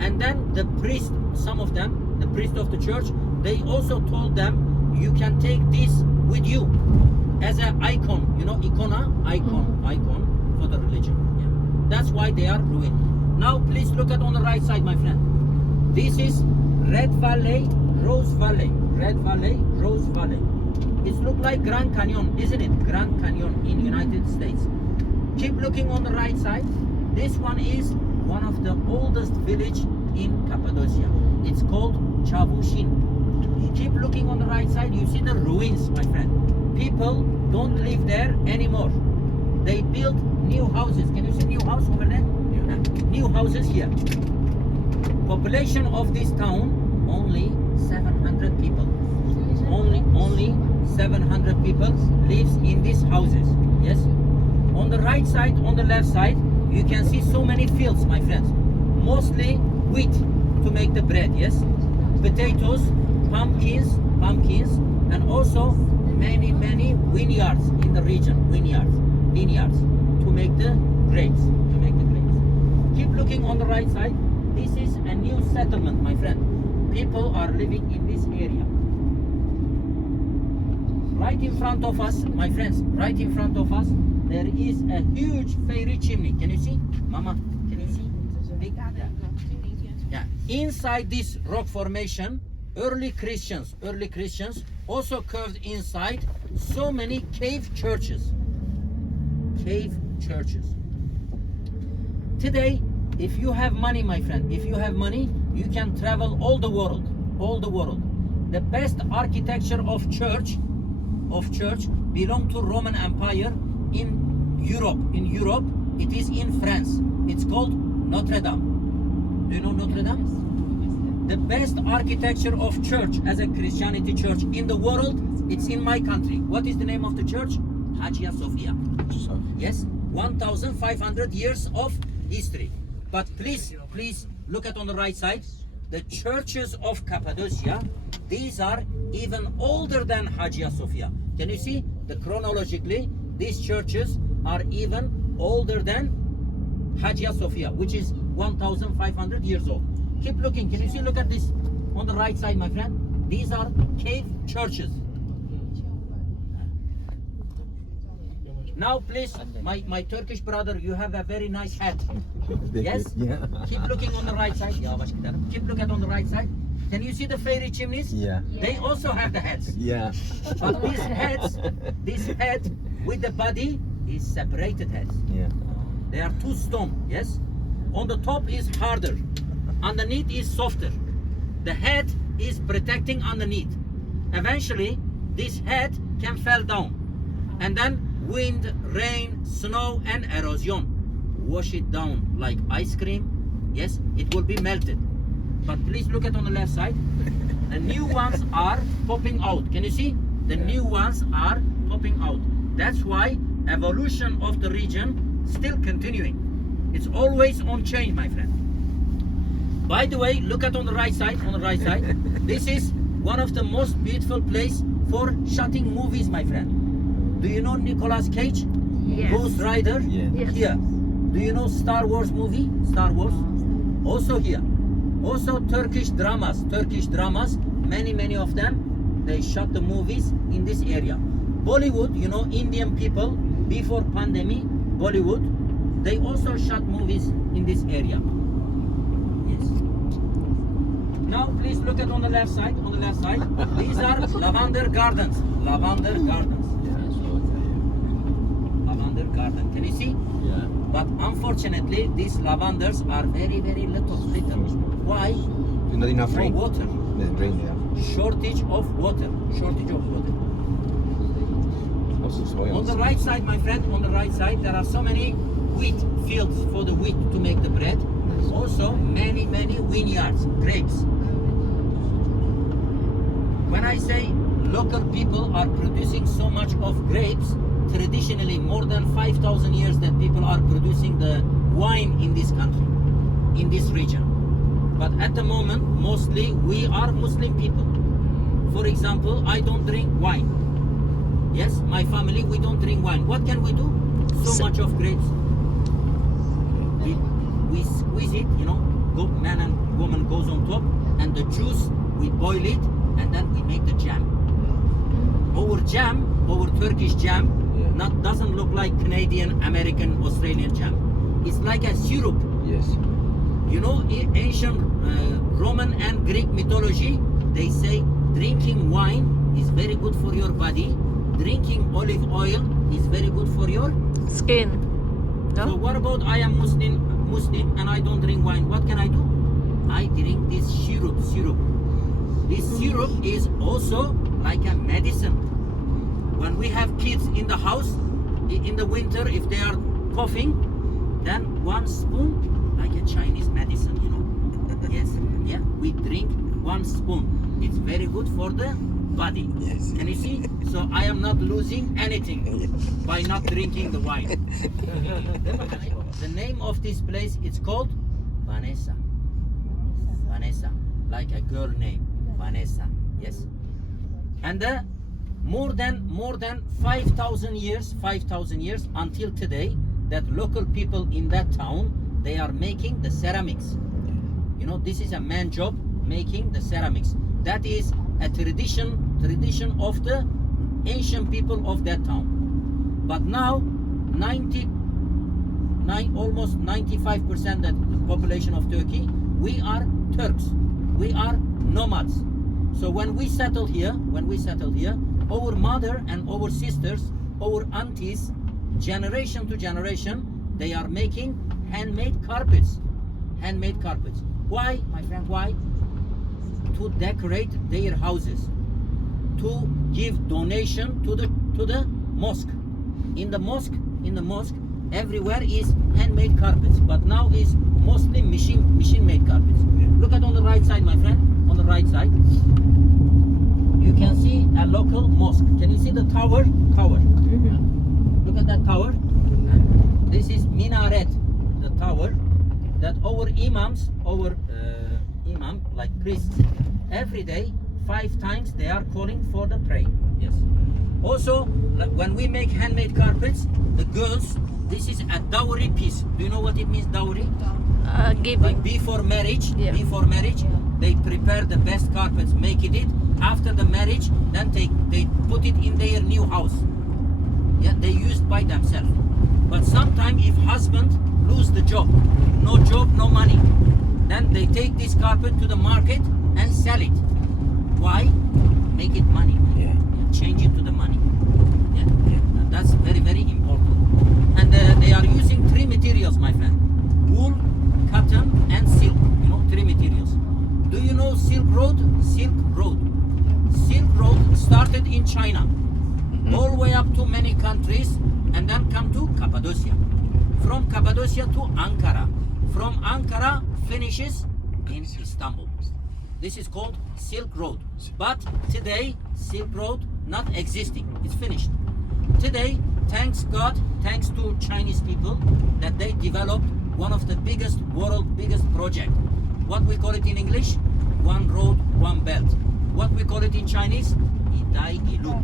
And then the priest, some of them, the priest of the church, they also told them, you can take this with you as an icon, you know, icon for the religion. Yeah. That's why they are ruined. Now please look at on the right side, my friend. This is Red Valley, Rose Valley. Red Valley, Rose Valley. It looks like Grand Canyon, isn't it? Grand Canyon in United States. Keep looking on the right side. This one is one of the oldest village in Cappadocia. It's called Chavushin. Keep looking on the right side. You see the ruins, my friend. People don't live there anymore. They built new houses. Can you see new house over there? Yeah. New houses here. Population of this town only 700 people. Only 700 people lives in these houses. Yes. On the right side, on the left side, you can see so many fields, my friends. Mostly wheat to make the bread. Yes. Potatoes, pumpkins, and also many vineyards in the region. Vineyards to make the grapes. Keep looking on the right side. This is a new settlement, my friend. People are living in this area. Right in front of us, my friends, right in front of us, there is a huge fairy chimney. Can you see? Mama, can you see? Big, yeah. Inside this rock formation, early Christians also curved inside so many cave churches. Today, if you have money, my friend, if you have money, you can travel all the world. The best architecture of church belong to Roman Empire in Europe. In Europe, it is in France. It's called Notre Dame. Do you know Notre Dame? The best architecture of church as a Christianity church in the world, it's in my country. What is the name of the church? Hagia Sophia. Yes, 1,500 years of history. But please look at on the right side. The churches of Cappadocia, these are even older than Hagia Sophia. Can you see? Chronologically, these churches are even older than Hagia Sophia, which is 1,500 years old. Keep looking. Can you see? Look at this on the right side, my friend. These are cave churches. Now, please, my Turkish brother, you have a very nice hat. Yes? Yeah. Keep looking on the right side. Keep looking on the right side. Can you see the fairy chimneys? Yeah. They also have the hats. Yeah. But these hats, this head with the body is separated heads. Yeah. They are two stone, yes? On the top is harder. Underneath is softer. The head is protecting underneath. Eventually, this head can fall down. And then wind, rain, snow, and erosion wash it down like ice cream. Yes, it will be melted. But please look at on the left side. The new ones are popping out. Can you see? The new ones are popping out. That's why evolution of the region still continuing. It's always on change, my friend. By the way, look at on the right side. This is one of the most beautiful place for shooting movies, my friend. Do you know Nicolas Cage? Yes. Ghost Rider? Yeah. Yes. Here. Do you know Star Wars movie? Star Wars? Also here. Also Turkish dramas. Many of them, they shot the movies in this area. Bollywood, you know, Indian people, before pandemic, Bollywood, they also shot movies in this area. Yes. Now please look at on the left side. These are lavender gardens. Lavender garden. Can you see? Yeah. But unfortunately, these lavenders are very little. Why? Not enough No rain. water. Rain, yeah. Shortage of water. Also soil. On the right side, my friend, there are so many wheat fields for the wheat to make the bread. Also, many vineyards, grapes. When I say local people are producing so much of grapes, traditionally more than 5,000 years that people are producing the wine in this country, in this region. But at the moment, mostly we are Muslim people. For example, I don't drink wine. Yes, my family, we don't drink wine. What can we do? So much of grapes. We squeeze it, you know, man and woman goes on top, and the juice, we boil it, and then we make the jam. Our jam, our Turkish jam, doesn't look like Canadian, American, Australian jam. It's like a syrup. Yes. You know, in ancient Roman and Greek mythology, they say drinking wine is very good for your body. Drinking olive oil is very good for your. Skin. So No? what about I am Muslim and I don't drink wine? What can I do? I drink this syrup. This syrup is also like a medicine. When we have kids in the house, in the winter, if they are coughing, then 1 spoon, like a Chinese medicine, you know. Yes, yeah, we drink 1 spoon. It's very good for the body. Yes. Can you see? So I am not losing anything by not drinking the wine. The name of this place is called Vanessa. Vanessa, like a girl name, Vanessa. Yes. And more than 5,000 years until today, that local people in that town, they are making the ceramics. You know, this is a man job, making the ceramics. That is a tradition of the ancient people of that town. But now, almost 95% of the population of Turkey, we are Turks. We are nomads. So when we settled here, our mother and our sisters, our aunties, generation to generation, they are making handmade carpets. Why, my friend? Why? To decorate their houses, to give donation to the mosque. In the mosque, everywhere is handmade carpets, but now is mostly machine-made carpets. Look at on the right side, my friend. On the right side, you can see a local mosque. Can you see the tower? Look at that tower. This is minaret, the tower that our imams, imam, like priests, every day 5 times they are calling for the prayer. Yes. Also, when we make handmade carpets, the girls, this is a dowry piece. Do you know what it means, dowry? Giving. Like before marriage, Yeah. they prepare the best carpets, make it. After the marriage, then they put it in their new house. Yeah, they used by themselves. But sometimes if husband lose the job, no money, then they take this carpet to the market and sell it. Why? Make it money. Yeah. Change it to the money. Yeah. And that's very, very important. And they are using 3 materials, my friend: wool, cotton, and silk. You know, 3 materials. Do you know Silk Road? Silk Road started in China, all the way up to many countries, and then come to Cappadocia. From Cappadocia to Ankara. From Ankara finishes in Istanbul. This is called Silk Road. But today, Silk Road not existing. It's finished. Today, thanks God, thanks to Chinese people, that they developed one of the world's biggest project. What we call it in English? One road, one belt. What we call it in Chinese? Idai Ilu.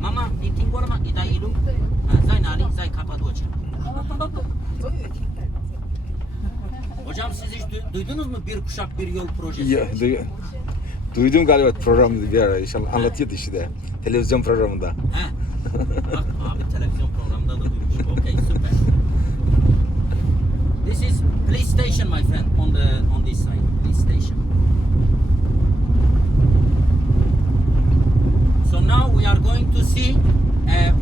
Mama, eating what am I? Idai Ilu? Zay Nali, Zay Cappadocia. Hocam siz hiç duydunuz mu bir kuşak bir yol projesi? Ya, duydum galiba programda bir ara inşallah anlatıyordu işte televizyon programında. He. Bak abi televizyon programında da duymuş. Okay, super. This is police station, my friend, on this side. Police station. So now we are going to see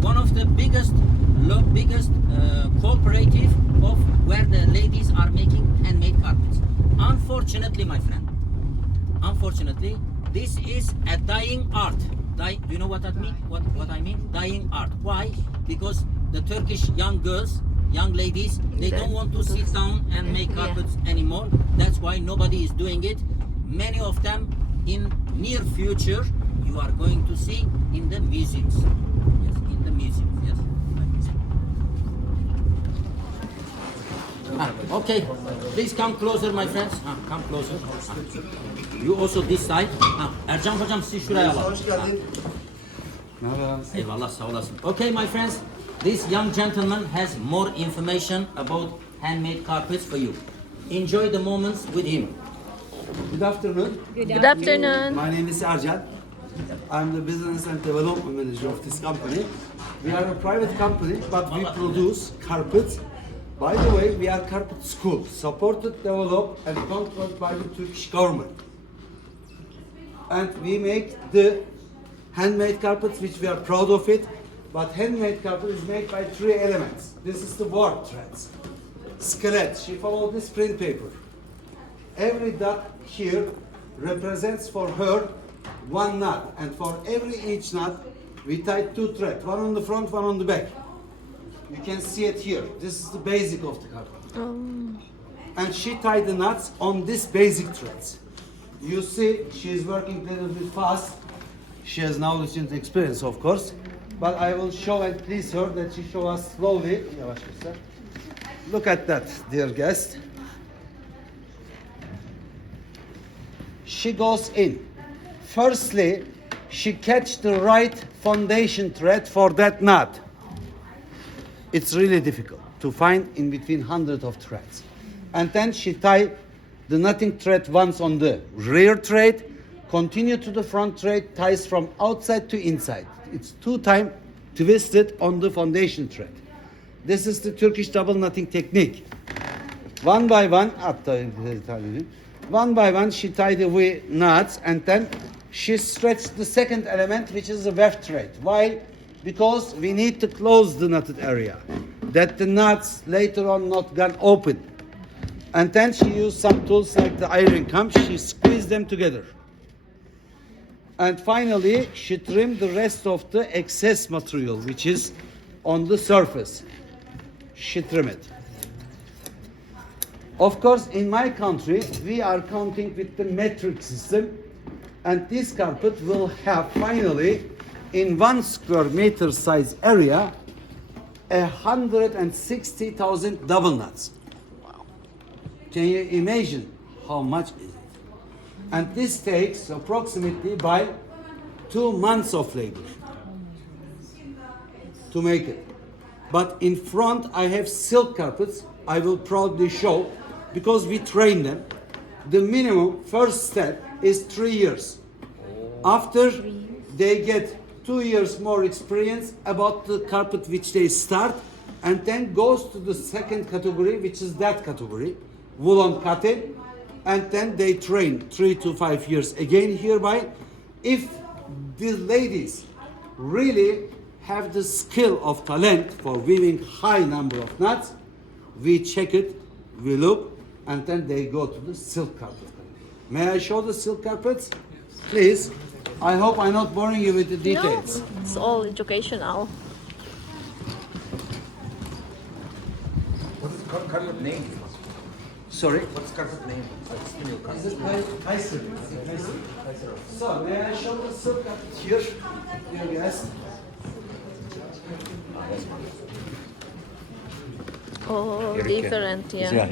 one of the biggest cooperative of where the ladies are making handmade carpets. Unfortunately, my friend, this is a dying art. Do you know what that mean? What I mean? Dying art. Why? Because the Turkish young girls, young ladies, they don't want to sit down and make carpets anymore. That's why nobody is doing it. Many of them in near future you are going to see in the museums. Yes, in the museums. Yes. Okay, please come closer my friends. Come closer. You also this side. Ercan hocam sizi şuraya alalım. Hoş geldin. Eyvallah, sağ olasın. Okay my friends, this young gentleman has more information about handmade carpets for you. Enjoy the moments with him. Good afternoon. Good afternoon. My name is Arjan. I'm the business and development manager of this company. We are a private company, but we produce carpets. By the way, we are carpet school, supported, developed, and controlled by the Turkish government. And we make the handmade carpets, which we are proud of it. But handmade carpet is made by 3 elements. This is the board threads. Skeleton. She followed this print paper. Every dot here represents for her 1 knot, and for each knot we tie 2 threads, one on the front, one on the back. You can see it here. This is the basic of the carpet. And she tied the knots on this basic threads. You see, she is working a little bit fast. She has knowledge and experience, of course. But I will show and please her that she show us slowly. Look at that, dear guest. She goes in. Firstly, she catch the right foundation thread for that knot. It's really difficult to find in between hundreds of threads. And then she tie the knotting thread once on the rear thread, continue to the front thread, ties from outside to inside. It's 2 times twisted on the foundation thread. This is the Turkish double knotting technique. One by one, she tied the knots, and then she stretched the second element, which is the weft thread. Why? Because we need to close the knotted area, that the knots later on not gonna open. And then she used some tools like the iron comb. She squeezed them together. And finally, she trimmed the rest of the excess material, which is on the surface. She trimmed it. Of course, in my country, we are counting with the metric system, and this carpet will have finally, in 1 square meter size area, 160,000 double knots. Wow. Can you imagine how much is it? And this takes approximately by 2 months of labor to make it. But in front I have silk carpets. I will proudly show, because we train them. The minimum first step is 3 years. After they get 2 years more experience about the carpet which they start, and then goes to the second category, which is that category, woolen cotton, and then they train 3 to 5 years again hereby. If the ladies really have the skill of talent for weaving high number of knots, we check it, we look, and then they go to the silk carpet. May I show the silk carpets? Please. I hope I'm not boring you with the details. No, it's all educational. What is the carpet name? Sorry? What's carpet name? Is it Kaiser? So, may I show the silk carpet here? Here, guys. Oh, different, yeah.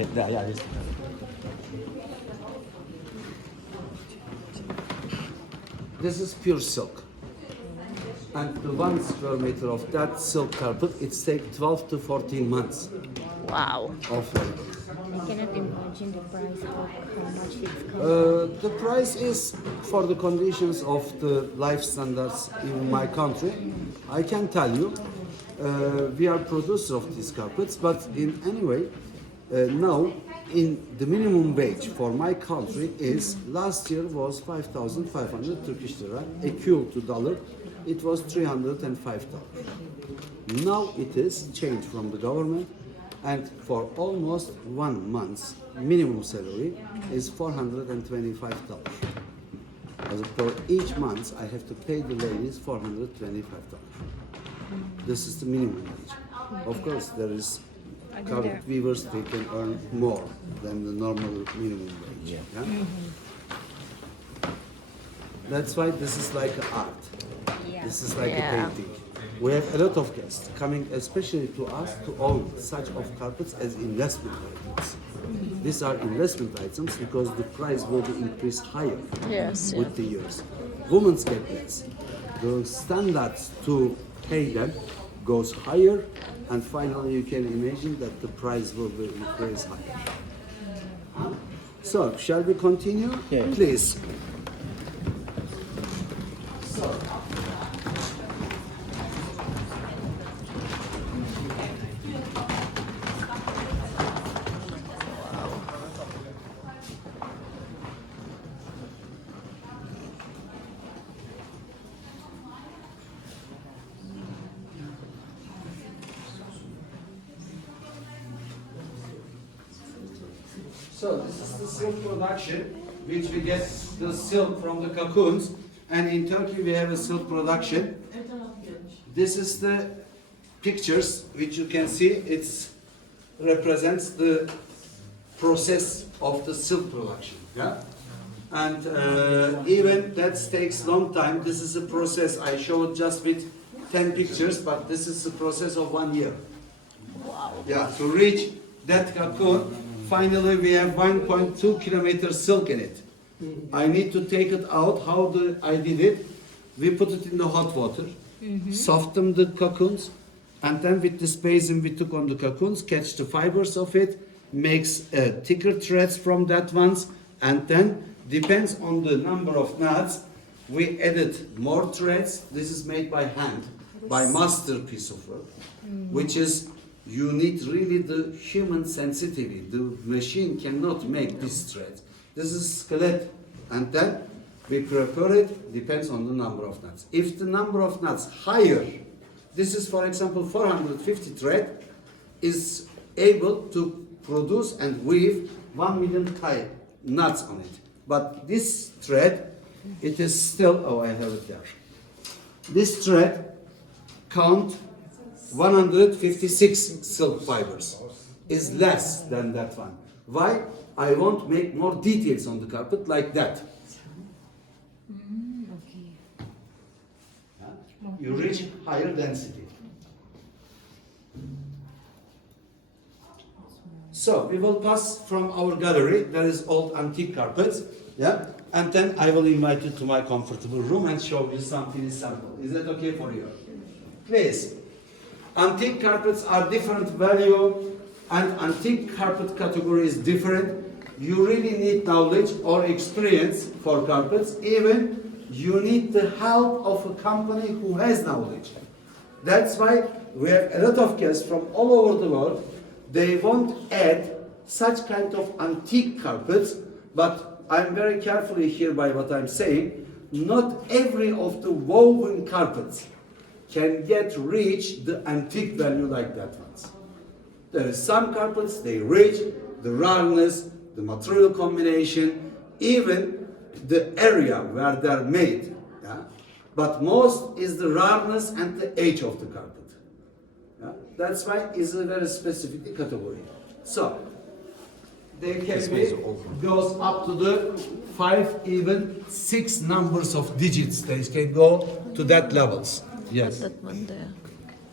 This is pure silk. And the 1 square meter of that silk carpet, it's take 12 to 14 months Wow. of labor. I cannot imagine the price of how much it's cost. The price is for the conditions of the life standards in my country. I can tell you, we are producer of these carpets, but in any way, now in the minimum wage for my country is last year was 5,500 Turkish lira, equal to dollar. It was $305. Now it is changed from the government, and for almost 1 month's minimum salary is $425. As for each month, I have to pay the ladies $425. This is the minimum wage. Of course, there is carpet weavers, they can earn more than the normal minimum wage. Yeah. That's why this is like art. This is like a painting. We have a lot of guests coming especially to us to own such of carpets as investment carpets. These are investment items because the price will be increased higher Yes. with the years. Women's cabinets, the standards to pay them goes higher, and finally you can imagine that the price will be increased higher. So, shall we continue? Yeah. Please. So, So this is the silk production, which we get the silk from the cocoons, and in Turkey we have a silk production. This is the pictures which you can see. It represents the process of the silk production. Yeah, and even that takes long time. This is a process I showed just with 10 pictures, but this is a process of 1 year. Wow. Yeah, to reach that cocoon. Finally, we have 1.2 kilometers silk in it. I need to take it out. How I did it? We put it in the hot water, soften the cocoons, and then with the spacing we took on the cocoons, catch the fibers of it, makes thicker threads from that ones, and then depends on the number of knots. We added more threads. This is made by hand, by masterpiece of work, which is. You need really the human sensitivity. The machine cannot make this thread. This is skeleton. And then we prepare it, depends on the number of knots. If the number of knots higher, this is for example 450 thread, is able to produce and weave 1 million tie knots on it. But this thread, it is still, oh I have it there. This thread count 156 silk fibers is less than that one. Why? I want to make more details on the carpet like that. You reach higher density. So we will pass from our gallery. There is old antique carpets, yeah, and then I will invite you to my comfortable room and show you some finished sample. Is that okay for you? Please. Antique carpets are different value, and antique carpet category is different. You really need knowledge or experience for carpets. Even you need the help of a company who has knowledge. That's why we have a lot of guests from all over the world. They won't add such kind of antique carpets, but I'm very carefully here by what I'm saying. Not every of the woven carpets can reach the antique value like that ones. There is some carpets, they reach the rareness, the material combination, even the area where they're made. Yeah? But most is the rareness and the age of the carpet. Yeah? That's why it's a very specific category. So, they can be, goes up to the 5, even 6 numbers of digits. They can go to that levels. Yes. That one there.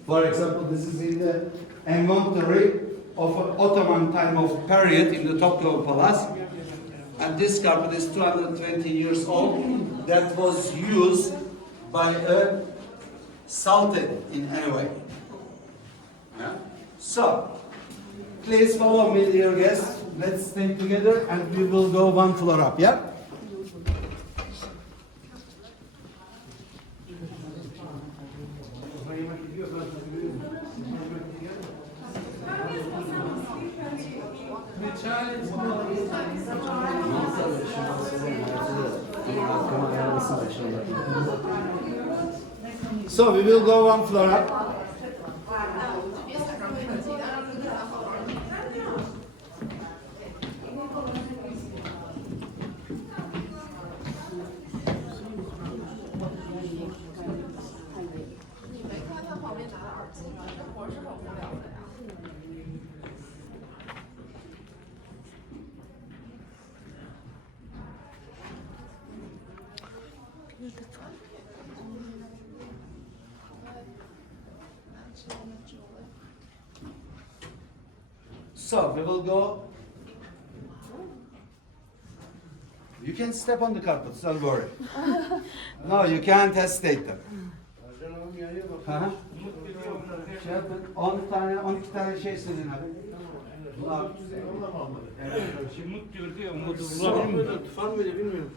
For example, this is in the inventory of an Ottoman time of period in the Topkapı Palace. And this carpet is 220 years old. That was used by a sultan in any way. Yeah? So, please follow me, dear guests. Let's stay together and we will go 1 floor up, yeah? So we will go 1 floor up. So we will go You can step on the carpets, don't worry. No, you can't hesitate them. Hı hı. Şey yapın, 10 tane, 12 tane şey sizin abi. Bunlar. Umut diyor diyor. Umut Tufan böyle bilmiyorum.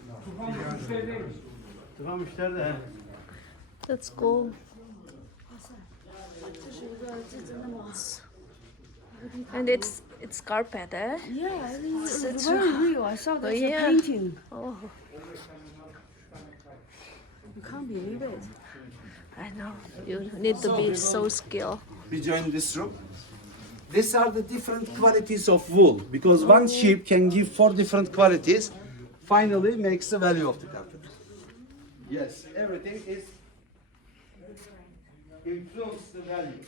Tufan müşteri de. Let's go. And it's carpet, eh? Yeah, it's It's very real. I saw there's yeah. a painting. Oh, You can't believe it. I know. You need to be so skilled. We join this room. These are the different qualities of wool because one sheep can give 4 different qualities. Finally, makes the value of the carpet. Yes, everything is influence the value.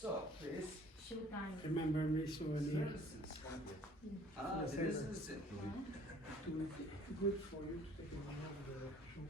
So, please. Remember me souvenir. Ah, this is it. Good for you to take another show.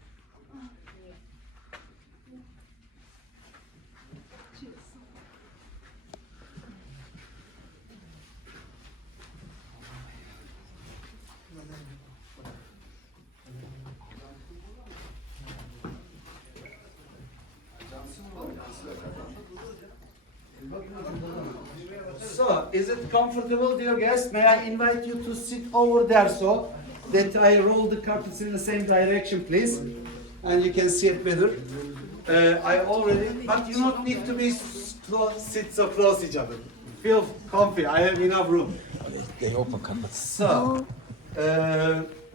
So, is it comfortable, dear guest? May I invite you to sit over there so that I roll the carpets in the same direction, please? And you can see it better. I already, but you don't need to be sit so close each other. Feel comfy, I have enough room. They open carpets. So,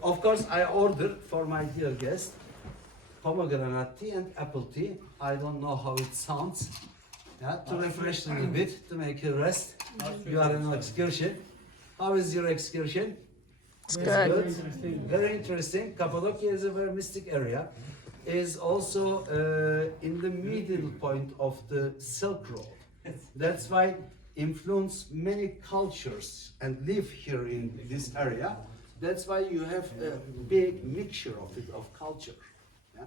of course, I ordered for my dear guest pomegranate tea and apple tea. I don't know how it sounds. Yeah, to refresh a little bit, to make you rest. You are on an excursion. How is your excursion? It's good. Very interesting. Cappadocia is a very mystic area. Is also in the middle point of the Silk Road. That's why influence many cultures and live here in this area. That's why you have a big mixture of it, of culture. Yeah?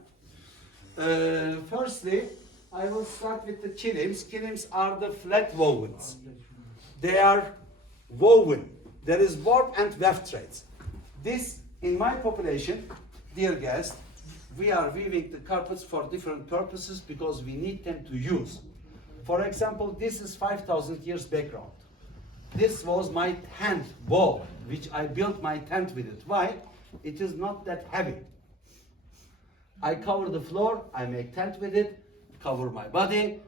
Firstly, I will start with the kilims. Kilims are the flat wovens. They are woven. There is warp and weft threads. This, in my population, dear guest, we are weaving the carpets for different purposes because we need them to use. For example, this is 5,000 years background. This was my tent wall, which I built my tent with it. Why? It is not that heavy. I cover the floor, I make tent with it, cover my body,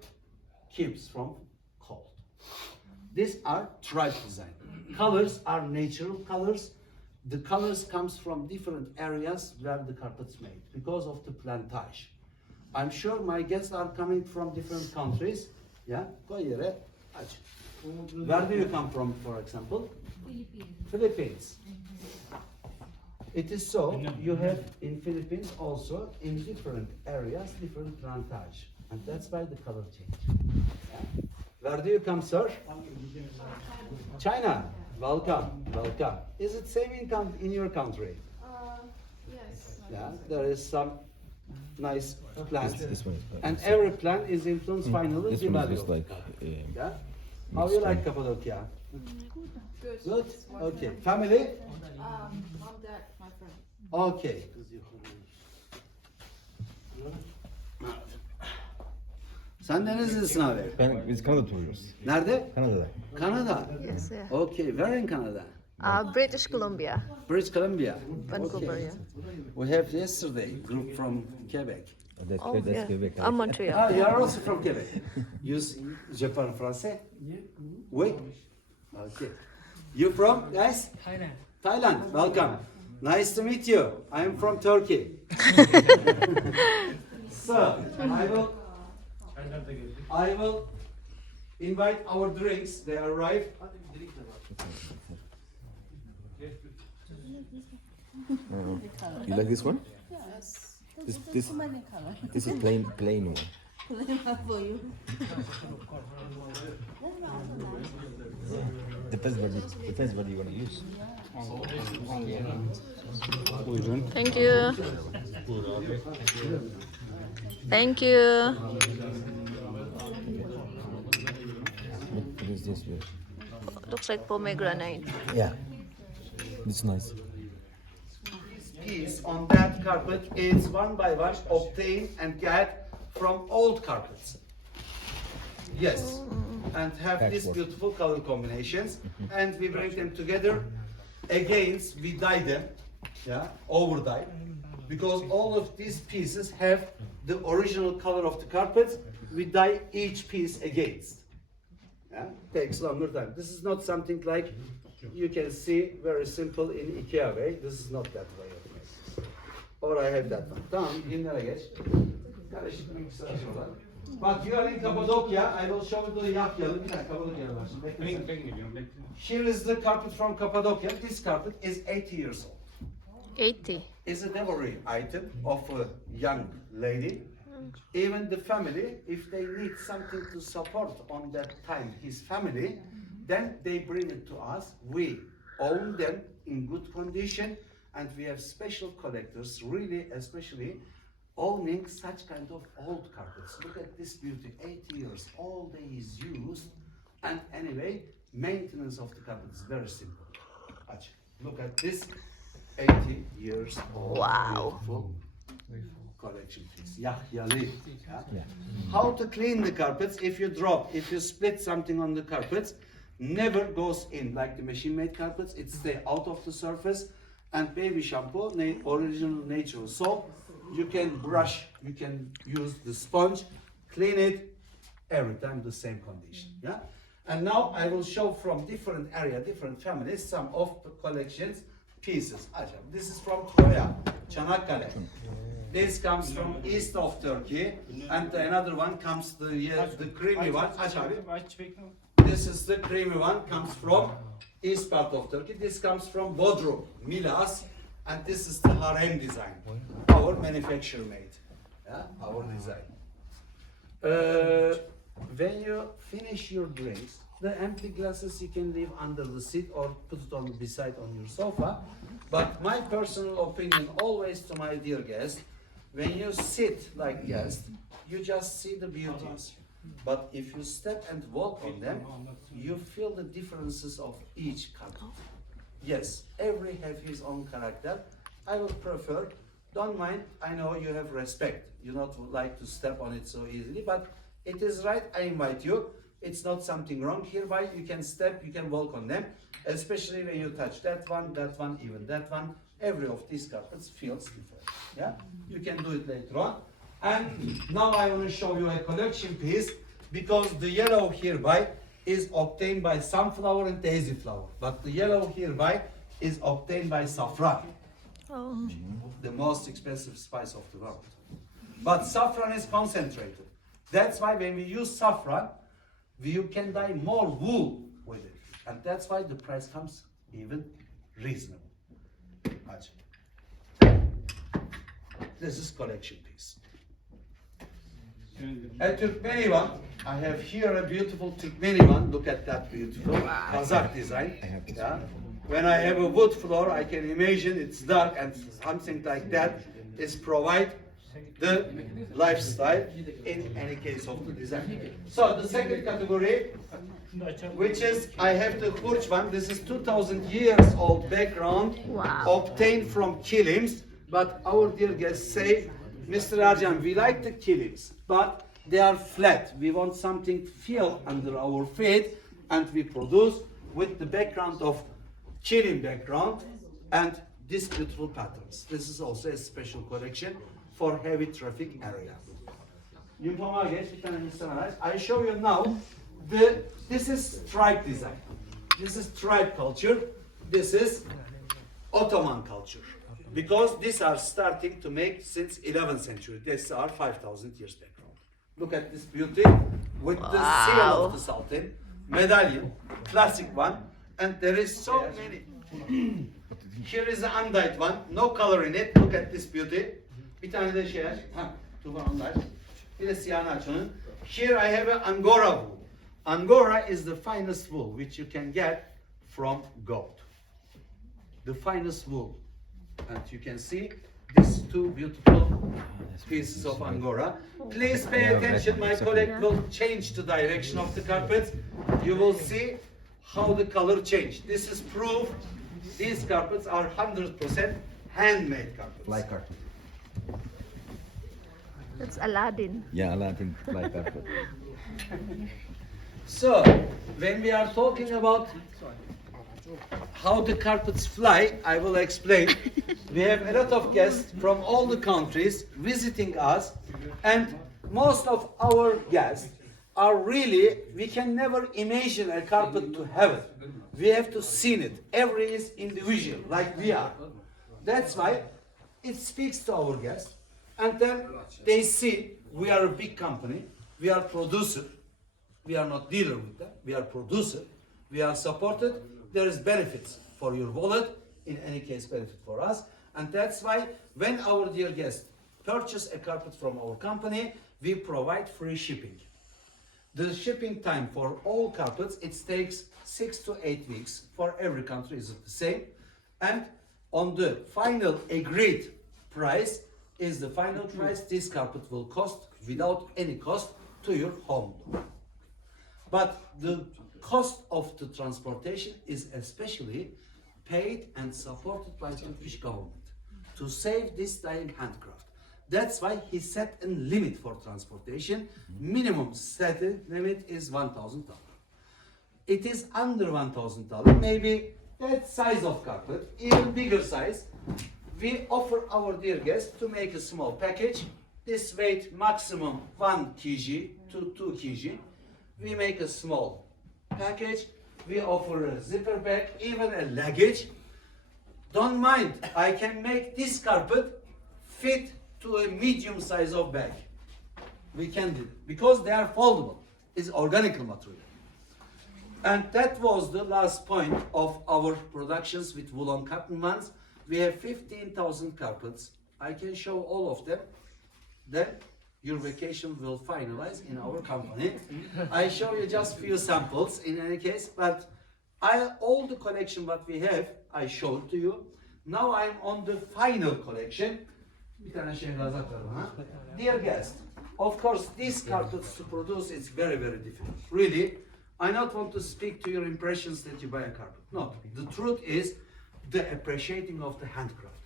keeps from cold. These are tribe design. Colors are natural colors. The colors comes from different areas where the carpet's made because of the plantage. I'm sure my guests are coming from different countries. Yeah, go yere aç. Where do you come from, for example? Philippines. It is so. You have in Philippines also in different areas different plantage, and that's why the color change. Yeah? Where do you come, sir? China. Welcome, welcome. Is it same in your country? Yes. Yeah, there is some nice plants. This one is better. And every plant is influenced finally This the one is value. just like Yeah? How you like Cappadocia? Good. Good? Okay. Family? Mom, dad, my friend. Okay. Sen de nerelisin abi? biz Kanada turuyoruz. Nerede? Kanada'da. Canada. Yes, yeah. Okay, where in Canada? British Columbia, British Columbia. Vancouver, yeah. We have yesterday group from Quebec. That's, Oh, that's yeah. Quebec. I'm Montreal. Ah, you are also from Quebec. Je parle français? Oui. Okay. You from, guys? Thailand. Thailand. Welcome. Nice to meet you. I am from Turkey. So, I will invite our drinks. They arrive. You like this one? Yes. This Many colors. this is plain one. For you. Depends what you want to use. Thank you. Thank you. What is this? Looks like pomegranate. Yeah. It's nice. This piece on that carpet is one by one obtained and get from old carpets. Yes, and have these beautiful color combinations, and we bring them together. Again, we dye them, yeah, over dye, because all of these pieces have the original color of the carpet. We dye each piece against. Yeah, takes longer time. This is not something like you can see very simple in IKEA way. This is not that way of making. Or I have that one. Tamam, günlere geç. Karışık bir sırası var. But you are in Cappadocia. I will show you the Yahyalı. Bir dakika, Cappadocia var. Here is the carpet from Cappadocia. This carpet is 80 years old. 80. It's a dowry item of a young lady. Even the family, if they need something to support on that time his family, then they bring it to us. We own them in good condition, and we have special collectors, really especially owning such kind of old carpets. Look at this beauty, 80 years, all day is used, and anyway, maintenance of the carpet is very simple. Look at this, 80 years old, Wow. beautiful collection piece. Yahyalı. Yeah? How to clean the carpets? If you split something on the carpets, never goes in like the machine-made carpets. It stays out of the surface. And baby shampoo, original natural soap. You can brush, you can use the sponge, clean it every time the same condition. Yeah. And now I will show from different area, different families, some of the collections pieces. This is from Troya, Çanakkale. This comes from east of Turkey, and another one comes the creamy one. This is the creamy one, comes from east part of Turkey. This comes from Bodrum, Milas, and this is the harem design, our manufacturer made, yeah, our design. When you finish your drinks, the empty glasses you can leave under the seat or put it on beside on your sofa. But my personal opinion, always to my dear guest, when you sit like guest, you just see the beauties. But if you step and walk on them, you feel the differences of each carpet. Yes, every have his own character. I would prefer, don't mind, I know you have respect. You not like to step on it so easily, but it is right, I invite you. It's not something wrong hereby. You can step, you can walk on them, especially when you touch that one, even that one. Every of these carpets feels different. Yeah, you can do it later on. And now I want to show you a collection piece, because the yellow hereby is obtained by sunflower and daisy flower, but the yellow hereby is obtained by saffron, the most expensive spice of the world. But saffron is concentrated. That's why when we use saffron, you can dye more wool with it, and that's why the price comes even reasonable. This is collection piece. A Turkmeni one. I have here a beautiful Turkmeni one. Look at that beautiful Kazakh design. Yeah. When I have a wood floor, I can imagine it's dark, and something like that is provide the lifestyle in any case of the design. So the second category, which is I have the Hurch one. This is 2,000 years old background, obtained from kilims. But our dear guests say, Mr. Arjan, we like the kilims, but they are flat. We want something feel under our feet, and we produce with the background of kilim background and these beautiful patterns. This is also a special collection for heavy traffic area. I show you now this is stripe design. This is stripe culture. This is Ottoman culture. Because these are starting to make since 11th century. These are 5,000 years background. Look at this beauty with the seal of the Sultan, medallion, classic one, and there is so many. Here is the undyed one, no color in it. Look at this beauty. Bir tane de şey aç. Tuba undyed. Bir de siyahını aç onun. Here I have an Angora wool. Angora is the finest wool which you can get from goat. The finest wool. And you can see these two beautiful pieces of Angora. Please pay attention, my colleague will change the direction of the carpet. You will see how the color changed. This is proof these carpets are 100% handmade carpets. Fly carpet. That's Aladdin. Yeah, Aladdin fly carpet. So, when we are talking about how the carpets fly, I will explain. We have a lot of guests from all the countries visiting us, and most of our guests are really, we can never imagine a carpet to heaven. We have to see it. Every is individual, like we are. That's why it speaks to our guests, and then they see we are a big company, we are producer, we are not dealer with them, we are producer, we are supported, there is benefits for your wallet, in any case benefit for us, and that's why when our dear guests purchase a carpet from our company, we provide free shipping. The shipping time for all carpets, it takes 6 to 8 weeks. For every country is the same. And on the final agreed price is the final price this carpet will cost without any cost to your home. But the cost of the transportation is especially paid and supported by the Turkish government to save this dying handcraft. That's why he set a limit for transportation. Minimum set limit is $1,000. It is under $1,000, maybe that size of carpet, even bigger size. We offer our dear guests to make a small package. This weight maximum 1 kg to 2 kg. We make a small package. We offer a zipper bag, even a luggage. Don't mind, I can make this carpet fit to a medium size of bag. We can do it because they are foldable. It's organic material. And that was the last point of our productions with woolen cotton ones. We have 15,000 carpets. I can show all of them. Then your vacation will finalize in our company. I show you just few samples in any case, but all the collection what we have, I showed to you. Now I'm on the final collection. Dear guest, of course, these carpets to produce is very, very difficult. Really, I not want to speak to your impressions that you buy a carpet. No, the truth is the appreciating of the handcraft.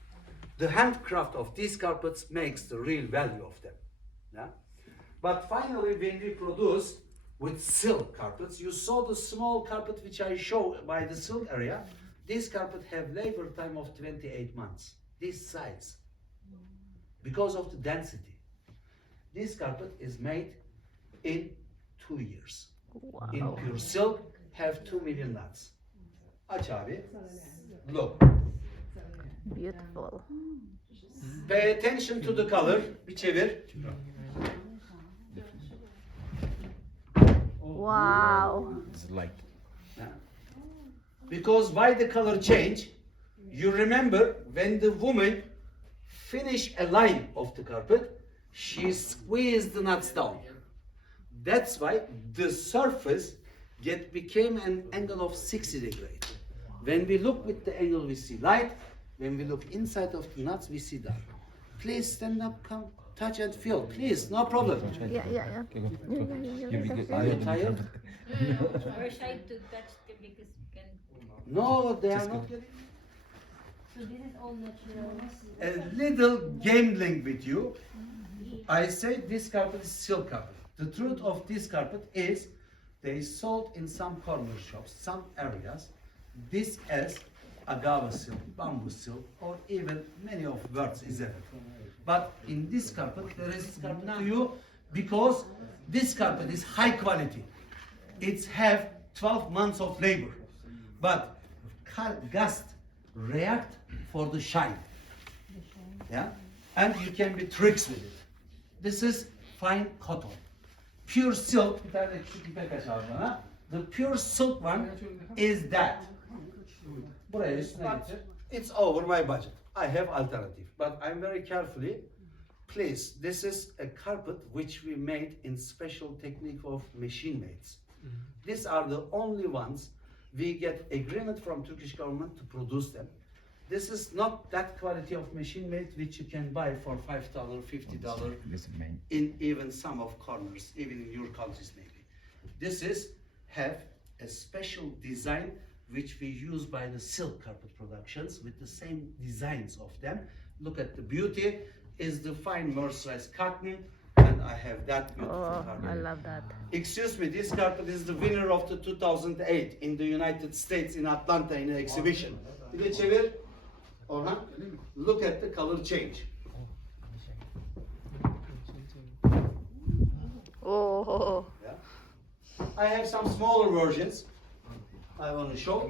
The handcraft of these carpets makes the real value of them. Yeah? But finally, when we produce with silk carpets, you saw the small carpet which I show by the silk area. This carpet have labor time of 28 months. This size. Because of the density. This carpet is made in 2 years. Wow. In pure silk, have 2 million knots. Aç abi. Look. Beautiful. Pay attention to the color. Bir çevir. Wow. It's like Because why the color change? You remember when the woman finish a line of the carpet, she squeezed the nuts down. That's why the surface became an angle of 60 degrees. When we look with the angle, we see light. When we look inside of the nuts, we see dark. Please stand up, come, touch and feel. Please, no problem. Yeah. Are you tired? We're shy to touch them because we can. No, they are not getting. So this is all natural. A little gambling with you. I say this carpet is silk carpet. The truth of this carpet is they sold in some corner shops, some areas, this as agave silk, bamboo silk, or even many of words is there. But in this carpet, there is carpet to you because this carpet is high quality. It's have 12 months of labor. But gust react for the shine. Yeah? And you can be tricks with it. This is fine cotton. Pure silk, the pure silk one is that. It's over my budget. I have alternative, but I'm very carefully. Please, this is a carpet which we made in special technique of machine mates. These are the only ones we get agreement from Turkish government to produce them. This is not that quality of machine made which you can buy for $5, $50 in even some of corners, even in your countries maybe. This is have a special design which we use by the silk carpet productions with the same designs of them. Look at the beauty, is the fine mercerized cotton, and I have that beautiful Oh, carpet. I love that. Excuse me, this carpet is the winner of the 2008 in the United States in Atlanta in an exhibition. Bir de çevir. Orhan, look at the color change. Oh, Yeah. I have some smaller versions I want to show.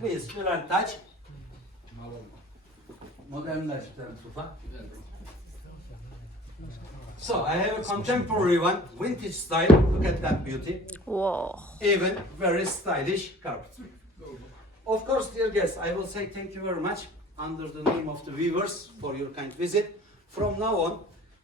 Please, Bülent touch. Modernleştiren sofa. So I have a contemporary one, vintage style. Look at that beauty. whoa. Even very stylish carpet. Of course, dear guests, I will say thank you very much under the name of the viewers for your kind visit. From now on,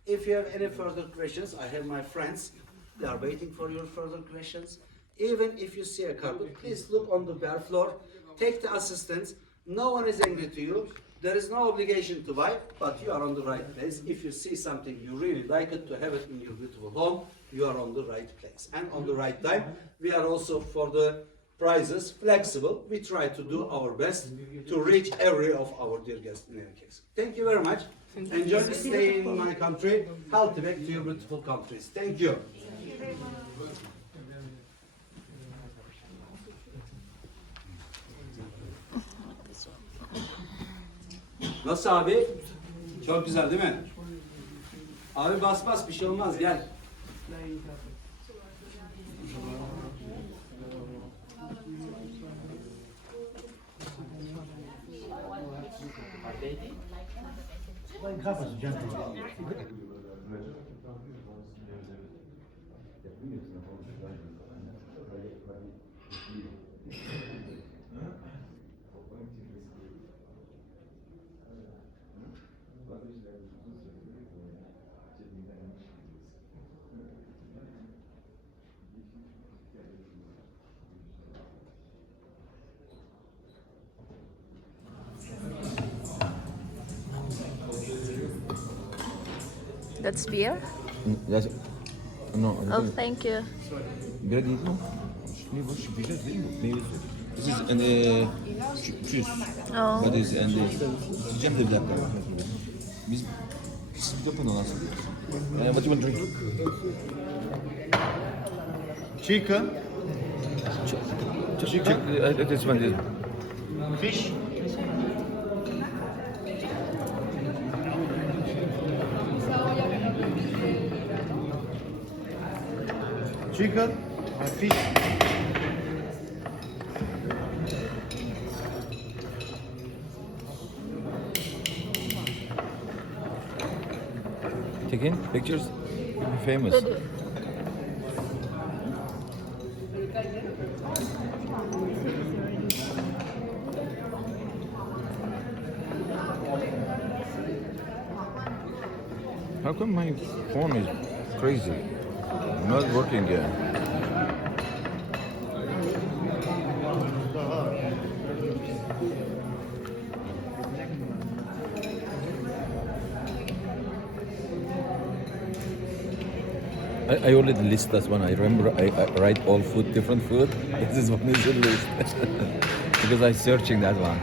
if you have any further questions, I have my friends. They are waiting for your further questions. Even if you see a carpet, please look on the bare floor. Take the assistance. No one is angry to you. There is no obligation to buy, but you are on the right place. If you see something you really like it to have it in your beautiful home, you are on the right place and on the right time. We are also for the prices flexible. We try to do our best to reach every of our dear guests in any case. Thank you very much. Enjoy the stay in my country. Healthy back to your beautiful countries. Thank you. Nasıl abi? Çok güzel değil mi? Abi bas bas bir şey olmaz gel. That's beer? Yes. No, Oh, thank you. bira değil mi? Ne bu? Bira değil mi? Meyve suyu. This is an juice. Oh. That is and sıcak da bir dakika. Biz yapın olan. What do you want to drink? Chicken, This one is. fish, chicken, and fish. Taking pictures. Famous. How come my phone is crazy? Not working yet. I already list that one. I remember I write all food, different food. This one is a list because I searching that one.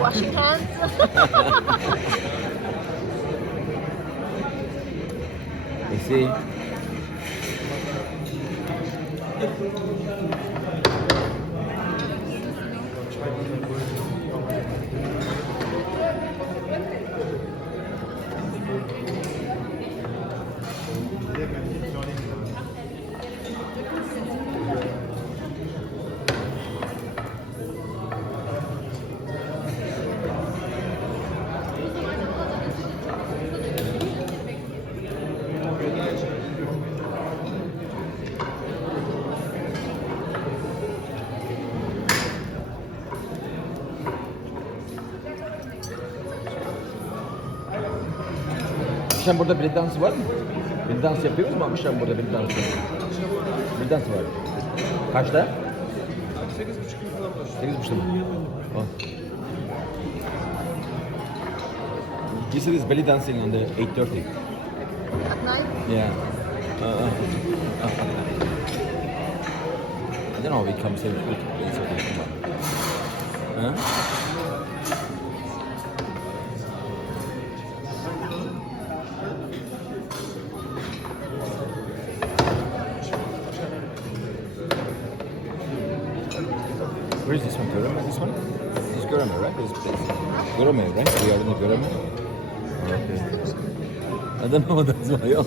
Washing hands. You see. Akşam burada bir dans var mı? Bir dans yapıyoruz mu akşam burada bir dans? Bir dans var. Kaçta? 8.30 falan başlıyor. 8.30 mu? You see this belly dancing on the 8:30. At night? Yeah. I don't know if it comes in food. It's okay. Come on. Huh? Where is this one? Göreme, this one? This is Göreme, right? This place. Göreme, right? We are in the Göreme. Okay. I don't know what that's why. You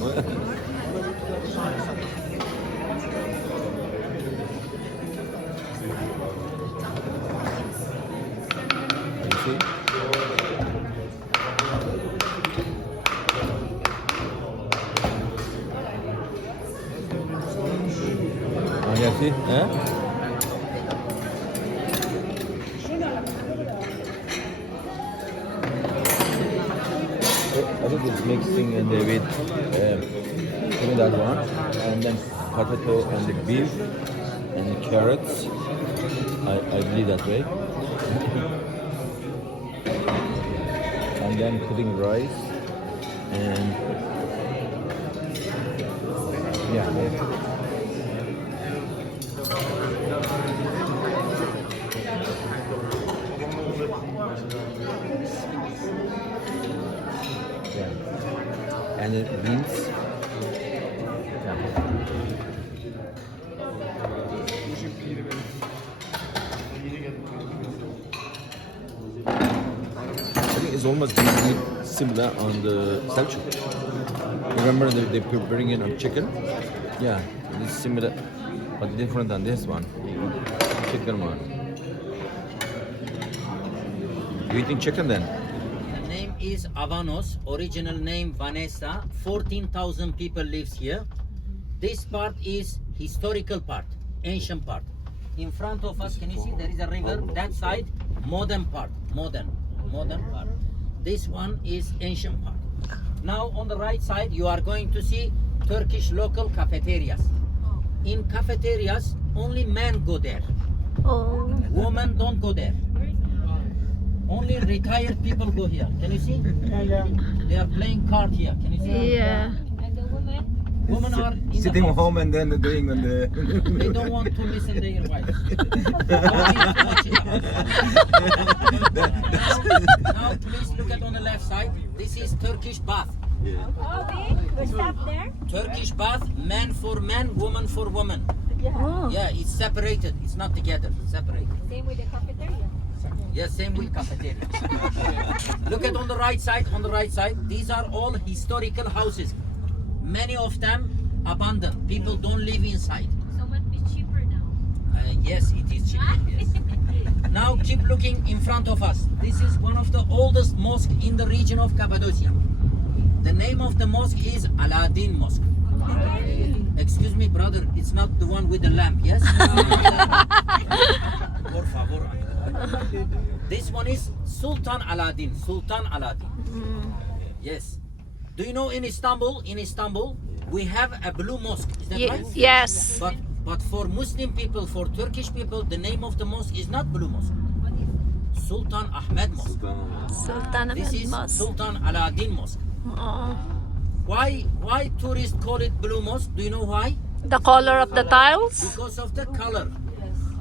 see? Oh, yeah, see? Yeah? I think it's mixing and with even that one, and then potato and the beef and the carrots. I believe that way. And then putting rice and yeah. And the beans. I think it's almost similar on the Selçuk. Remember they bring in a chicken? Yeah, it's similar, but different than this one. Chicken one. You eating chicken then? Name is Avanos, original name Vanessa. 14,000 people lives here. This part is historical part, ancient part. In front of us, can you see there is a river? That side, modern part, modern part. This one is ancient part. Now on the right side, you are going to see Turkish local cafeterias. In cafeterias, only men go there. Oh. Women don't go there. Only retired people go here. Can you see? They are playing card here. Can you see? Yeah. And the woman? Women are in Sitting the house. home and then doing on the. They don't want to listen to their wives. Now please look at on the left side. This is Turkish bath. Okay, we stop there. Turkish bath, man for man, woman for woman. Oh. Yeah, it's separated. It's not together. Separated. Same with the cafeteria. Yes, same with cafeteria. Look at on the right side. On the right side, these are all historical houses. Many of them abandoned. People don't live inside. So much be cheaper now. Yes, it is cheap. Yes. Now keep looking in front of us. This is one of the oldest mosques in the region of Cappadocia. The name of the mosque is Aladdin Mosque. Excuse me, brother, it's not the one with the lamp, yes? Por favor. This one is Sultan Aladdin. Sultan Aladdin. Yes. Do you know in Istanbul, we have a blue mosque. Is that right? Yes. But for Muslim people, for Turkish people, the name of the mosque is not Blue Mosque. Sultan Ahmed Mosque. Sultan This Ahmed is Mosque. Sultan Aladdin Mosque. Oh. Why tourists call it Blue Mosque? Do you know why? The color of the tiles? Because of the color.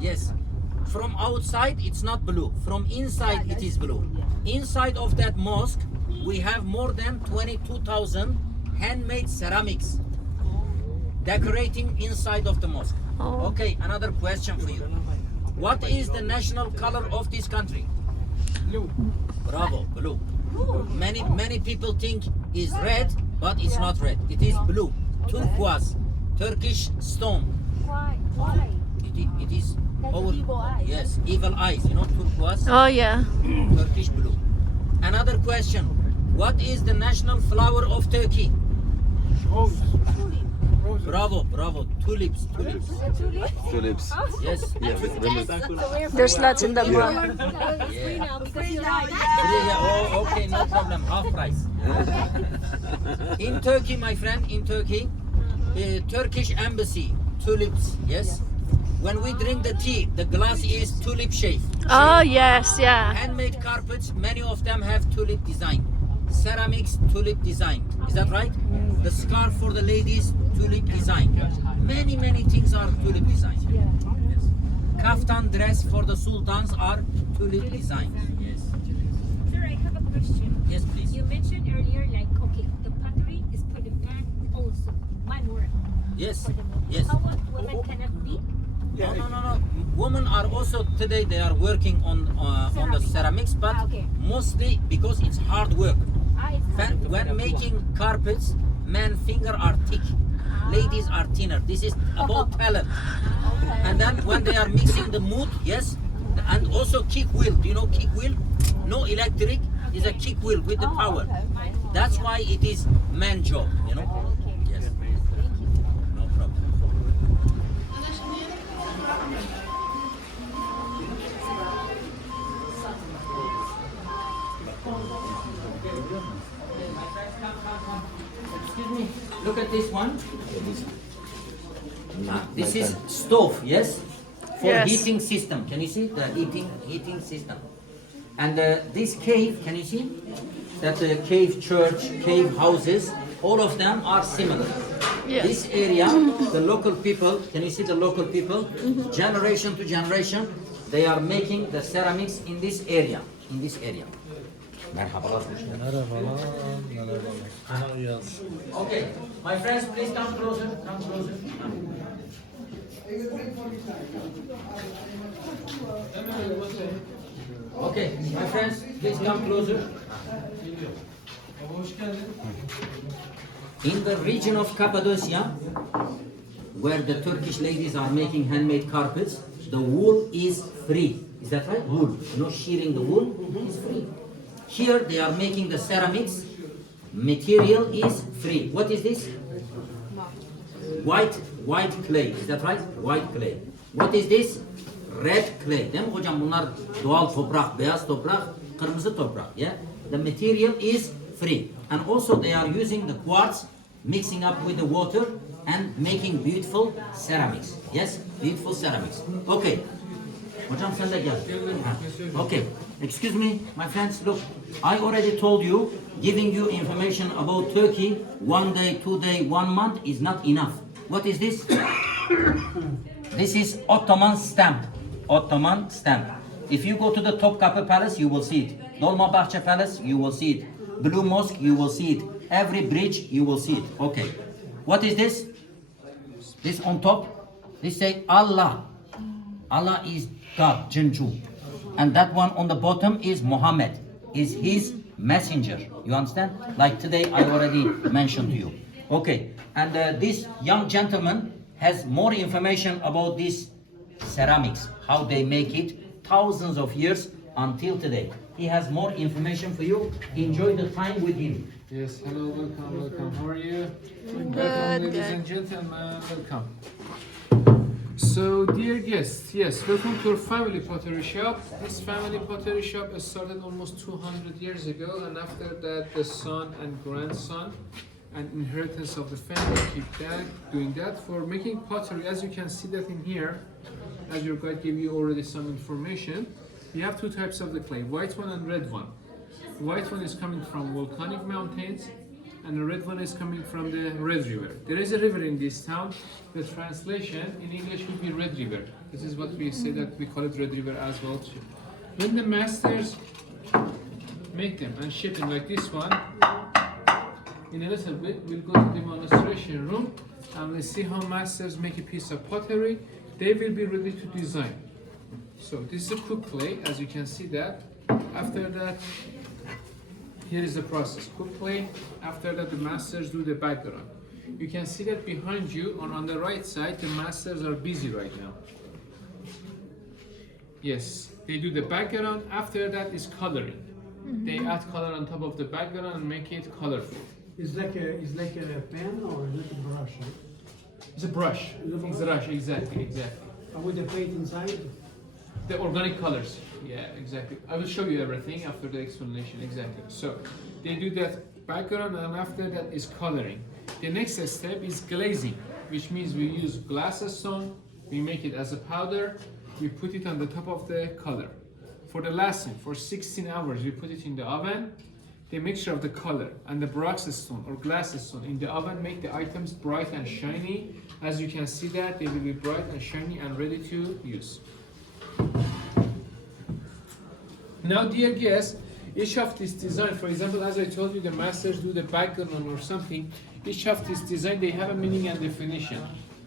Yes. From outside it's not blue. From inside it is blue. Inside of that mosque we have more than 22,000 handmade ceramics decorating inside of the mosque. Oh. Okay, another question for you. What is the national color of this country? Blue. Bravo, blue. Many people think is red, but it's not red. It is blue. Turquoise, Turkish stone. Why? It is Like our evil eyes. yes, evil eyes. You know, turquoise, Oh yeah. Turkish blue. Another question. What is the national flower of Turkey? Bravo. Tulips. Tulips. Yes. There's lots in the mall. It's free now because you like. Oh, okay, no problem. Half price. In Turkey, my friend, Turkish embassy, tulips. Yes. When we drink the tea, the glass is tulip shape. Oh yes, yeah. Handmade carpets, many of them have tulip design. ceramics tulip design. Is that right? The scarf for the ladies, tulip design. Many things are tulip design. Yes. Kaftan dress for the sultans are tulip design. Yes. Sir, I have a question. Yes, please. You mentioned earlier, like, okay, the pottery is for the man also, man work. Yes. For the woman. Yes. How about women cannot be? No. Women are also today they are working on the ceramics, but Okay. mostly because it's hard work. It's When making carpets, men finger are thick, ladies are thinner. This is about talent. And then when they are mixing the mood, yes, and also kick wheel. Do you know kick wheel? No electric, is a kick wheel with the power. That's why it is man job. You know. Yes. No problem. Excuse me. Look at this one. This is stove, yes, for Yes. heating system. Can you see the heating system? And this cave, can you see that the cave church, cave houses, all of them are similar. Yes. This area, the local people, can you see the local people? Generation to generation, they are making the ceramics in this area. In this area. Merhabalar. Okay, my friends, please come closer. Come closer. Okay, my friends, please come closer. In the region of Cappadocia, where the Turkish ladies are making handmade carpets, the wool is free. Is that right? Wool. No shearing the wool is free. Here they are making the ceramics. Material is free. What is this? White clay. Is that right? White clay. What is this? Red clay. Değil mi hocam? Bunlar doğal toprak, beyaz toprak, kırmızı toprak. Yeah. The material is free. And also they are using the quartz, mixing up with the water and making beautiful ceramics. Yes, beautiful ceramics. Okay. Hocam sen de gel. Ha. Okay. Excuse me, my friends. Look, I already told you, giving you information about Turkey 1 day, 2 day, 1 month is not enough. What is this? This is Ottoman stamp. Ottoman stamp. If you go to the Topkapı Palace, you will see it. Dolmabahçe Palace, you will see it. Blue Mosque, you will see it. Every bridge, you will see it. Okay. What is this? This on top, this say Allah. Allah is God, Jinju. And that one on the bottom is Muhammad, is his messenger. You understand? Like today, I already mentioned to you. Okay. And this young gentleman has more information about these ceramics, how they make it, thousands of years until today. He has more information for you. Enjoy the time with him. Yes, hello, welcome. How are you? Good. Welcome, ladies and gentlemen, welcome. So, dear guests, yes, welcome to our family pottery shop. This family pottery shop started almost 200 years ago, and after that, the son and grandson and inheritance of the family keep doing that for making pottery. As you can see that in here, as your guide gave you already some information, we have two types of the clay, white one and red one. The white one is coming from volcanic mountains, and the red one is coming from the Red River. There is a river in this town. The translation in English would be Red River. This is what we say, that we call it Red River as well too. When the masters make them and ship them like this one, in a little bit we'll go to the demonstration room and we'll see how masters make a piece of pottery. They will be ready to design. So this is a cook clay, as you can see that. After that, here is the process. Cook clay. After that, the masters do the background. You can see that behind you, on the right side, the masters are busy right now. Yes, they do the background. After that is coloring. They add color on top of the background and make it colorful. It's like a pen or is it a brush? It's a brush. It's a brush, exactly. And with the paint inside? The organic colors. Yeah, exactly. I will show you everything after the explanation. Exactly. So they do that background, and after that is coloring. The next step is glazing, which means we use glass stone. We make it as a powder. We put it on the top of the color. For the last thing, for 16 hours, we put it in the oven. the mixture of the color and the borax stone or glass stone in the oven make the items bright and shiny. As you can see that, they will be bright and shiny and ready to use. Now, dear guests, each of this design, for example, as I told you, the masters do the background or something. Each of this design, they have a meaning and definition.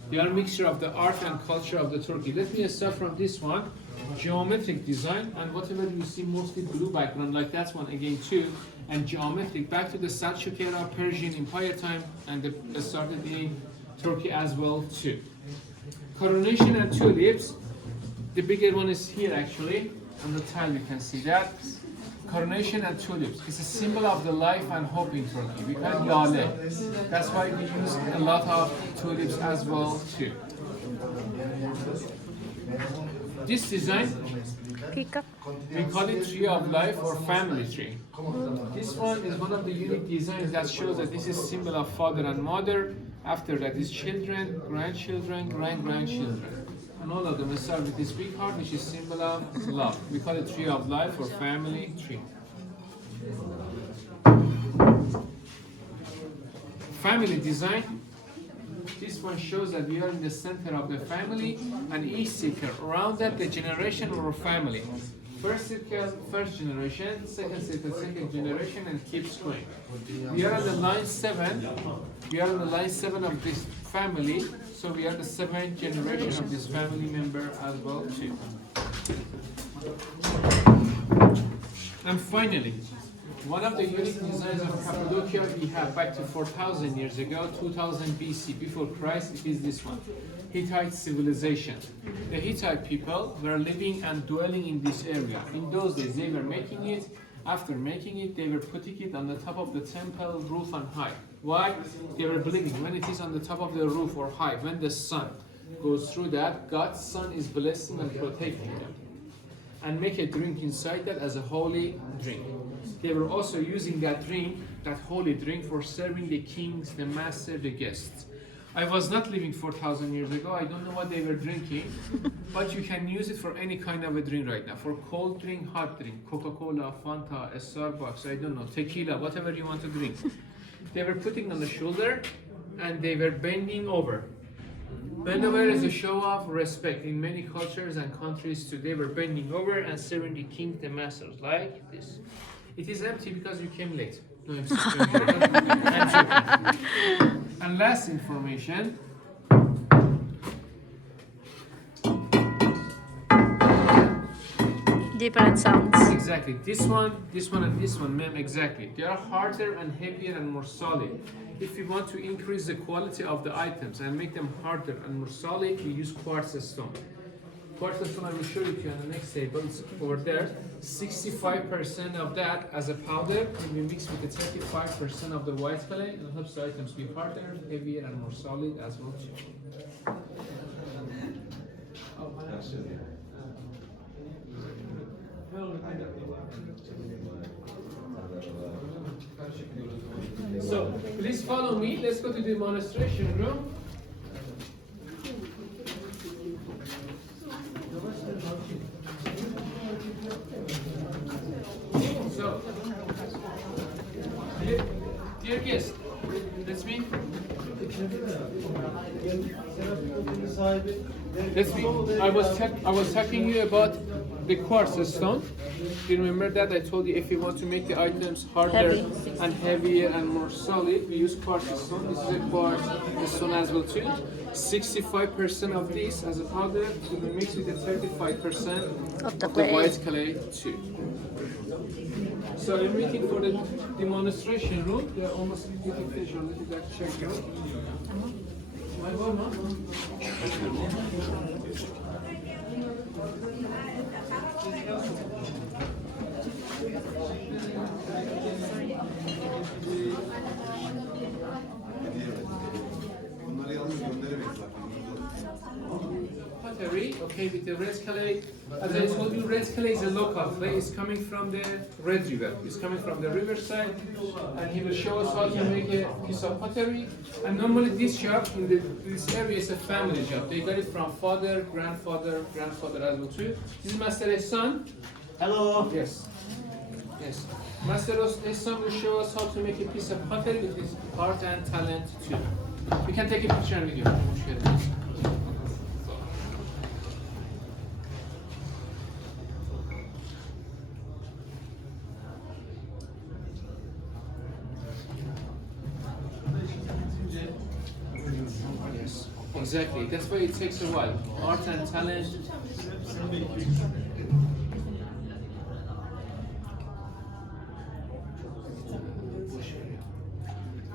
They are a mixture of the art and culture of the Turkey. Let me start from this one, geometric design, and whatever you see, mostly blue background, like that one again too, and geometric, back to the Selçuk era, Persian Empire time, and they started in Turkey as well too. Coronation and tulips, the bigger one is here actually, on the tile you can see that. Coronation and tulips. It's a symbol of the life and hope in Turkey. We call it yale. That's why we use a lot of tulips as well too. This design, we call it tree of life or family tree. This one is one of the unique designs that shows that this is symbol of father and mother. After that is children, grandchildren, grandchildren. And all of them start with this big heart, which is symbol of love. We call it tree of life or family tree. Family design. This one shows that we are in the center of the family, and each circle around that the generation or family. First circle, first generation, second circle, second generation, and keeps going. We are on the line 7. We are on the line 7 of this family, so we are the 7th generation of this family member as well too. And finally, one of the unique designs of Cappadocia we have back to 4,000 years ago, 2000 BC, before Christ, it is this one, Hittite civilization. The Hittite people were living and dwelling in this area. In those days, they were making it. After making it, they were putting it on the top of the temple roof and high. Why? They were believing when it is on the top of the roof or high, when the sun goes through that, God's sun is blessing and protecting them. And make a drink inside that as a holy drink. They were also using that drink, that holy drink, for serving the kings, the master, the guests. I was not living 4,000 years ago. I don't know what they were drinking, but you can use it for any kind of a drink right now. For cold drink, hot drink, Coca-Cola, Fanta, Starbucks, I don't know, tequila, whatever you want to drink. They were putting on the shoulder and they were bending over. Bend over is a show of respect. In many cultures and countries today, were bending over and serving the king, the masters, like this. It is empty because you came late. No, I'm joking. And last information. Different sounds. Exactly. This one, and this one, ma'am, exactly. They are harder and heavier and more solid. If we want to increase the quality of the items and make them harder and more solid, we use quartz stone. Quartz stone, I will show you on the next table. It's over there. 65% of that as a powder can be mixed with the 35% of the white clay, and it helps the items be harder, heavier, and more solid as well too. So please follow me. Let's go to the demonstration room. So, dear guest, that's me. That's me. I was talking you about the quartz stone. Do you remember that I told you if you want to make the items harder and heavier and more solid, we use quartz stone. This is a quartz stone as well too. 65% of this as a powder will be mixed with the 35% of the white clay too. So I'm waiting for the demonstration room. They're almost getting finished. Let me back check out. Pottery, okay, with the red clay. As I told you, red clay is a local clay. It's coming from the Red River. It's coming from the riverside, and he will show us how to make a piece of pottery. And normally this job in this area is a family job. They got it from father, grandfather as well too. This is Master's son. Hello. Yes. Yes. Master Ihsan will show us how to make a piece of pottery with his heart and talent too. We can take a picture and video. Yes, exactly. That's why it takes a while. Art and talent.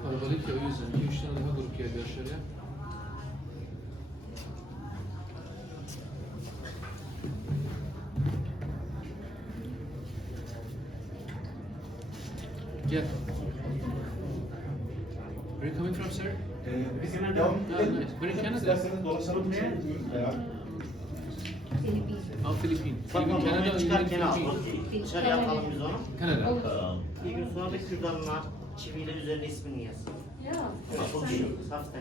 Kalabalık ya o yüzden. 2-3 tane daha grup geldi aşağıya. Gel. Where are you coming from, sir? Oh, nice. We're in Canada. Oh, Philippines. You in Canada or you in Philippines? Dışarı atalım biz onu. Canada. Bir gün sonra da kürdanla çiviyle üzerine ismini yaz.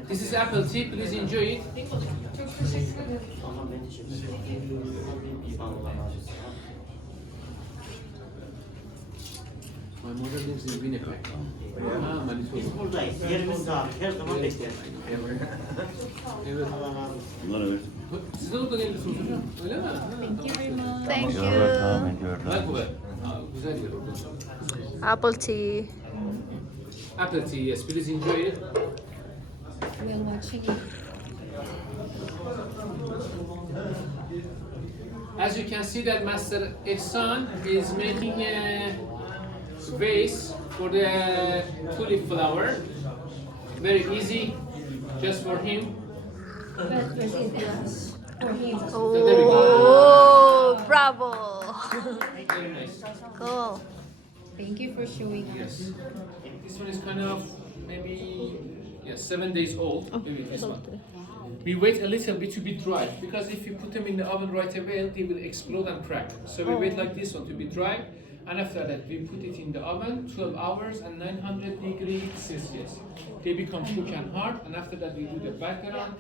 This is apple tea. Please enjoy it. Tamam, ben teşekkür ederim. Allah razı olsun. My mother lives in Winnipeg. Ah, Manitoba. Biz buradayız. Yerimiz sabit. Her zaman bekleriz. Evet. Allah razı olsun. Siz de orada geliyorsunuz hocam. Öyle mi? Thank you very much. Thank you. Güzel. Güzel yer orada. Apple tea. Apple tea, yes. Please enjoy it. We're watching it. As you can see that Master Ihsan is making a vase for the tulip flower. Very easy, just for him. But yes, for him. Oh, bravo. Very nice. Cool. Thank you for showing us. Yes. This one is kind of maybe 7 days old. Maybe this one. We wait a little bit to be dry because if you put them in the oven right away, they will explode and crack. So we wait like this one to be dry, and after that we put it in the oven 12 hours and 900 degrees Celsius. They become cooked and hard, and after that we do the background,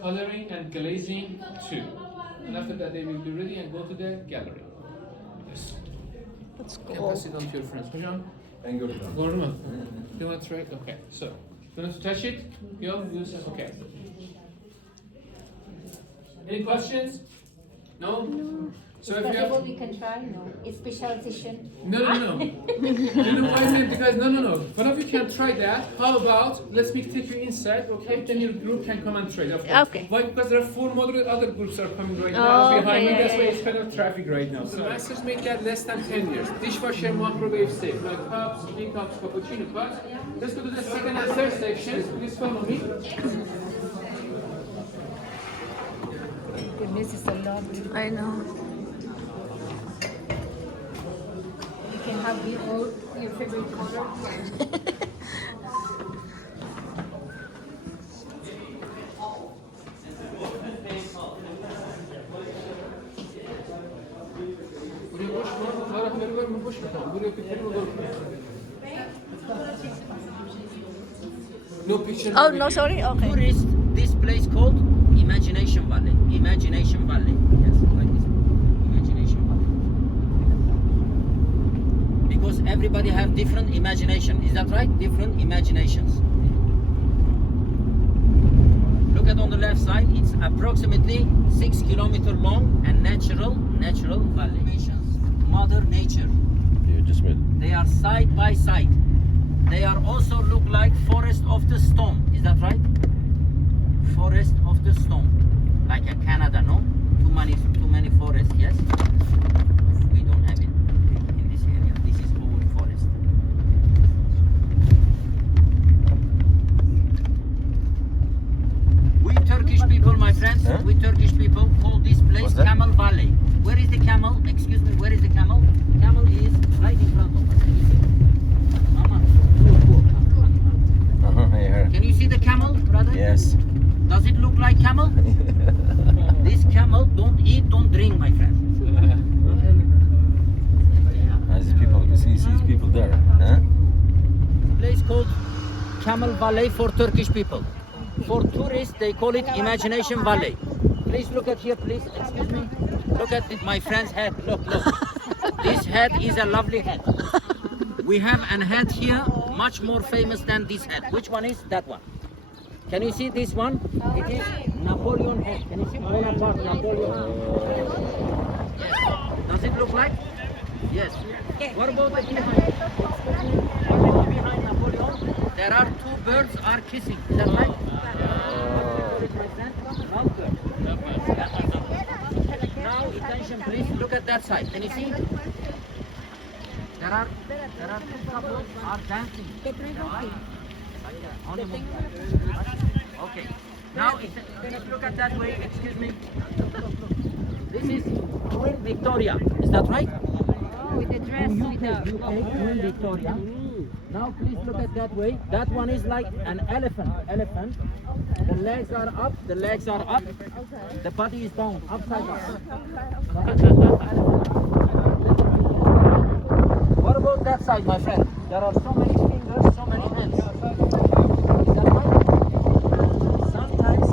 coloring and glazing too. And after that they will be ready and go to the gallery. Yes. That's You can cool. pass it on to your friends. Hocam, doğru mu? You want to try it? Okay. So, you want to touch it? Yo, use it. Okay. Any questions? No? So if you have... we can try, a special session. No. You know what I mean? Because no. One of you can try that. How about, let's take you inside, okay? Then your group can come and try. Of course. Okay. Why? Because there are 4 moderate other groups are coming right Oh, now behind me. okay, That's why yeah, it's kind of traffic right now. So masters make that less than 10 years. Dishwasher, microwave safe. Like cups, teacups, cappuccino cups. Let's go to the second and third sections. Please follow me. Goodness, it's a lot. I know. You can have your favorite color. Buraya boş mu? Fotoğrafları var mı? Boş mu? Tamam. Buraya pipleri mi? No picture. Oh, no, sorry. Okay. Tourist, this place called Imagination Valley. Imagination Valley. Yes, like this. Imagination Valley. Because everybody have different imagination. Is that right? Different imaginations. Look at on the left side. It's approximately 6 kilometers long and natural valley. Mother Nature. You just made. They are side by side. They are also look like forest of the stone. Is that right? Forest of the stone. Like a Canada, no? Too many forests, yes? We don't have it in this area. This is our forest. We Turkish people, my friends, Huh? we Turkish people call this place What's that? Camel Valley. Where is the camel? Excuse me, where is the camel? Camel is right in front of us. Can you see? Mama, Here. can you see the camel, brother? Yes. Does it look like camel? This camel don't eat, don't drink, my friend. These people, you see these people there, huh? Place called Camel Valley for Turkish people. For tourists, they call it Imagination Valley. Please look at here, please. Excuse me. Look at it, my friend's head. Look. This hat is a lovely hat. We have an hat here much more famous than this hat. Which one is that one? Can you see this one? It is Napoleon hat. Can you see Bonaparte Napoleon? Yes. Does it look like? Yes. What about the behind? Behind Napoleon, there are two birds are kissing. Is that right? Now attention please. Look at that side. Can you see? There are two couples are dancing. On the moon. Okay. Now let's look at that way. Excuse me. This is Queen Victoria. Is that right? With the dress, with the Queen Victoria. Now please look at that way. That one is like an elephant. The legs are up. The legs are up. The body is down. Upside down. What about that side, my friend? There are so many fingers, so many hands. Is that right? Sometimes,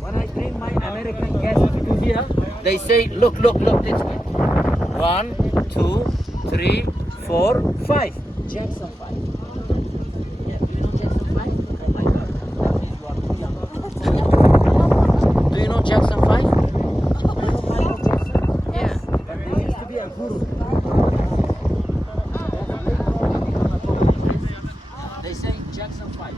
when I bring my American guests to here, they say, look this way. 1, 2, 3, 4, 5. Jackson 5. Yeah, do you know Jackson 5? Oh my God, that means you are too young. Do you know Jackson 5? You know Michael Jackson? Yeah. But he used to be a guru. They say Jackson 5.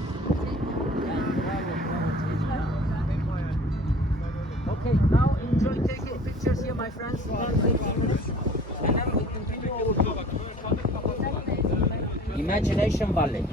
Okay, now enjoy taking pictures here, my friends. And then we continue our tour. Imagination Valley.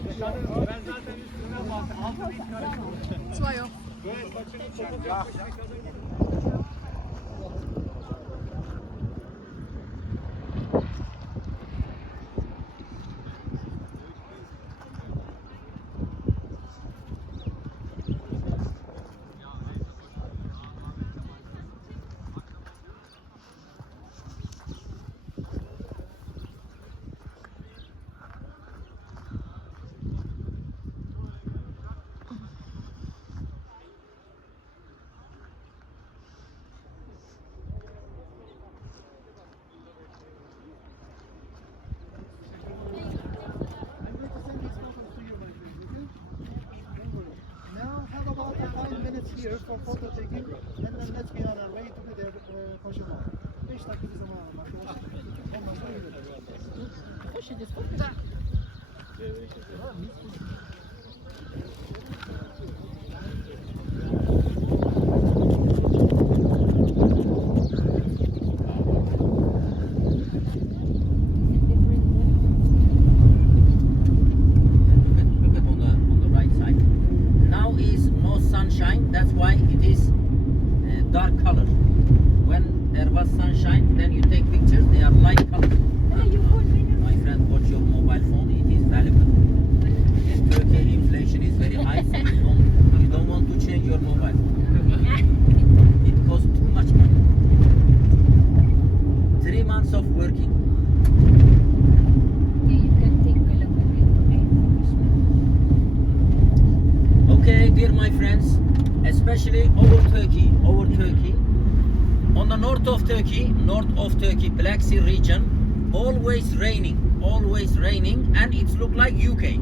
Now have about 5 minutes here for photo taking, and then let's be on our way to the koşuma. 5 dakika bir zaman var. Ondan sonra gidelim. That's why it is dark color. When there was sunshine, then you take pictures, they are light color. My friend, watch your mobile phone, it is valuable. In Turkey, inflation is very high, so you don't want to change your mobile phone. It costs too much money. 3 months of working. Okay, dear my friends, especially over Turkey, on the north of Turkey, Black Sea region, always raining, and it's look like UK.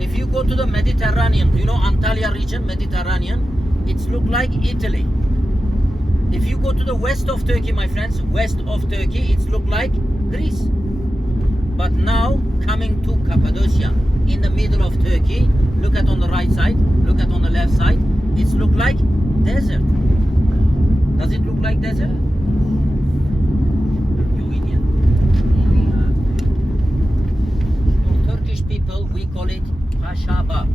If you go to the Mediterranean, you know Antalya region, Mediterranean, it's look like Italy. If you go to the west of Turkey, my friends, it's look like Greece. But now coming to Cappadocia, in the middle of Turkey, look at on the right side, look at on the left side, it's look like desert. Does it look like desert? You Indian. For Turkish people, we call it Kashaba.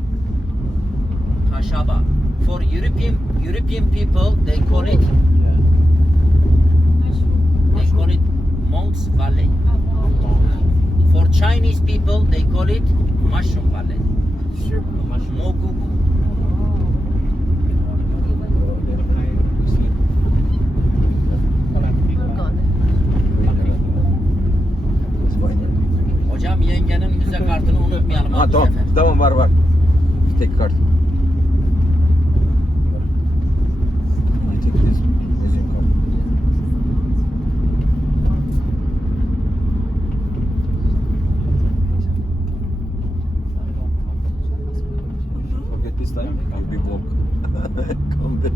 For European people, they call it Monks Valley. For Chinese people, they call it Mushroom Valley. Mogugu. Hocam yengenin müze kartını unutmayalım. Ha, bu tamam. sefer. Tamam, var. Tek kart. Come back.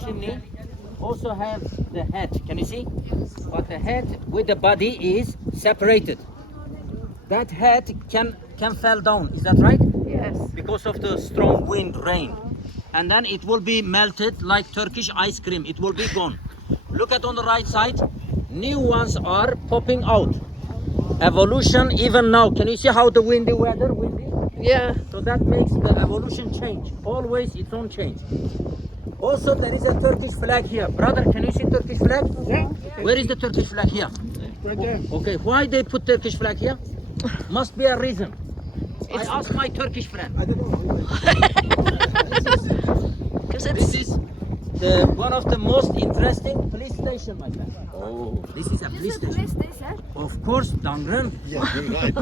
Chimney also have the head. Can you see? But the head with the body is separated. That head can fall down. Is that right? Yes. Because of the strong wind, rain, and then it will be melted like Turkish ice cream. It will be gone. Look at on the right side. New ones are popping out. Evolution even now. Can you see how the windy weather? Windy. Yeah. So that makes the evolution change. Always its own change. Also, there is a Turkish flag here. Brother, can you see Turkish flag? Yeah. Where is the Turkish flag here? Right there. Okay, why they put Turkish flag here? Must be a reason. I asked my Turkish friend. I don't know. Because This is one of the most interesting police station, my friend. Oh. This is a police station. Of course, Dangren. Yeah, you're right.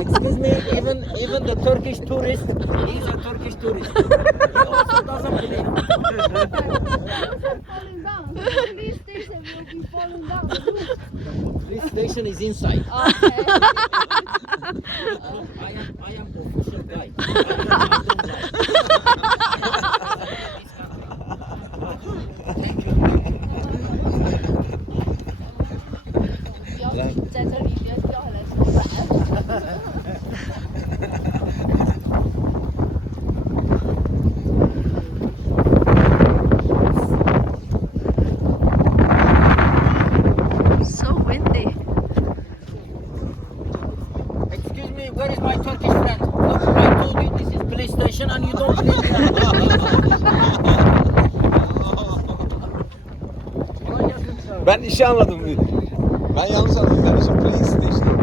Excuse me, even the Turkish tourist, he's a Turkish tourist. He also doesn't believe. Falling down. The police station will be falling down. Police station is inside. Okay. Look, I am official guy. I don't lie. so windy. Excuse me, where is my Turkish friend? Look, I told you this is police station and you don't believe me. Ben işi anladım. Ben yanlış anladım. Ben işi police station.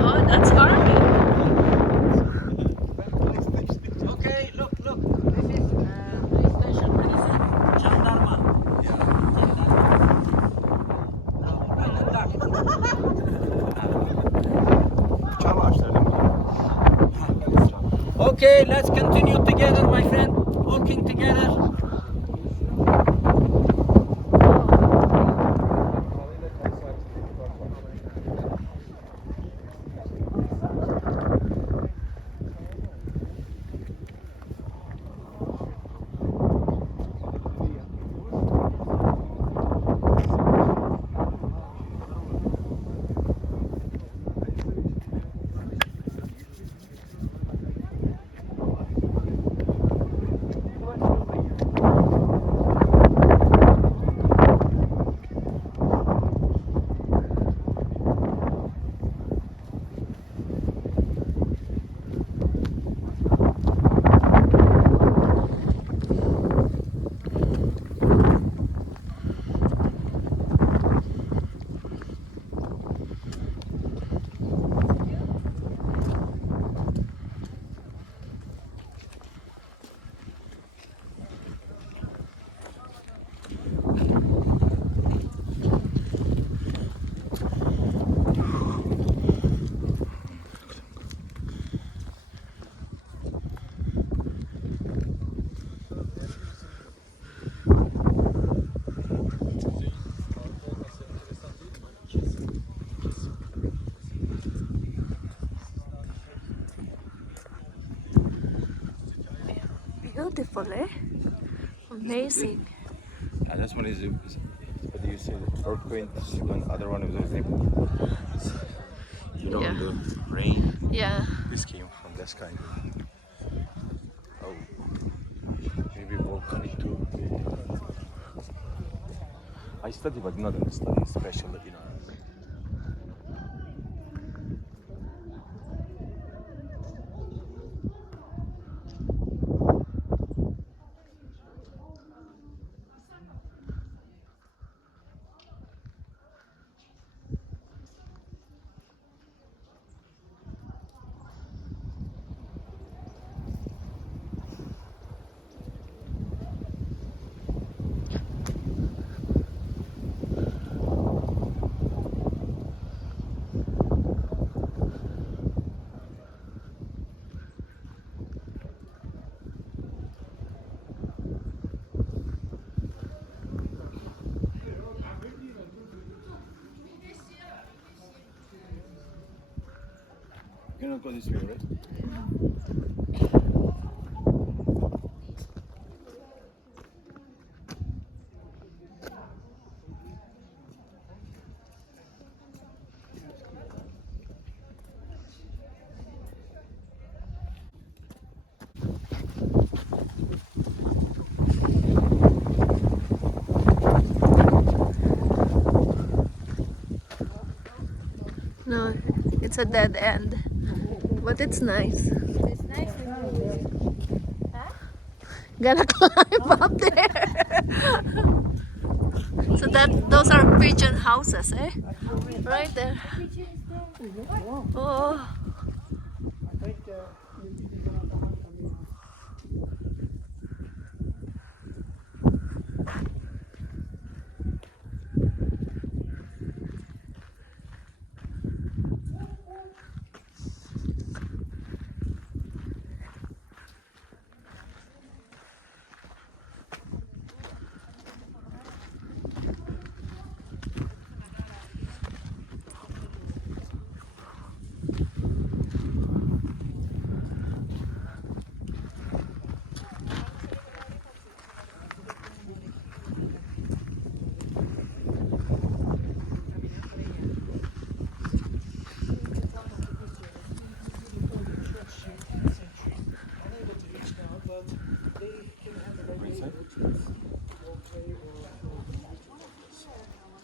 Oh, that's army. Okay, look. This is police station. Can you see? Jandarma. Uçağı açtı. Okay, let's continue together, my friend. Walking together. Beautiful, eh? Amazing. And this one is what do you say? Earthquake. One other one is Yeah. the rain. Yeah. This came from the sky. Oh, maybe volcanic too. I study, but not in study special, you know. cannot go this way, right? No, it's a dead end, but it's nice. It's nice. Gonna climb up there. So those are pigeon houses, eh? Right there. Oh.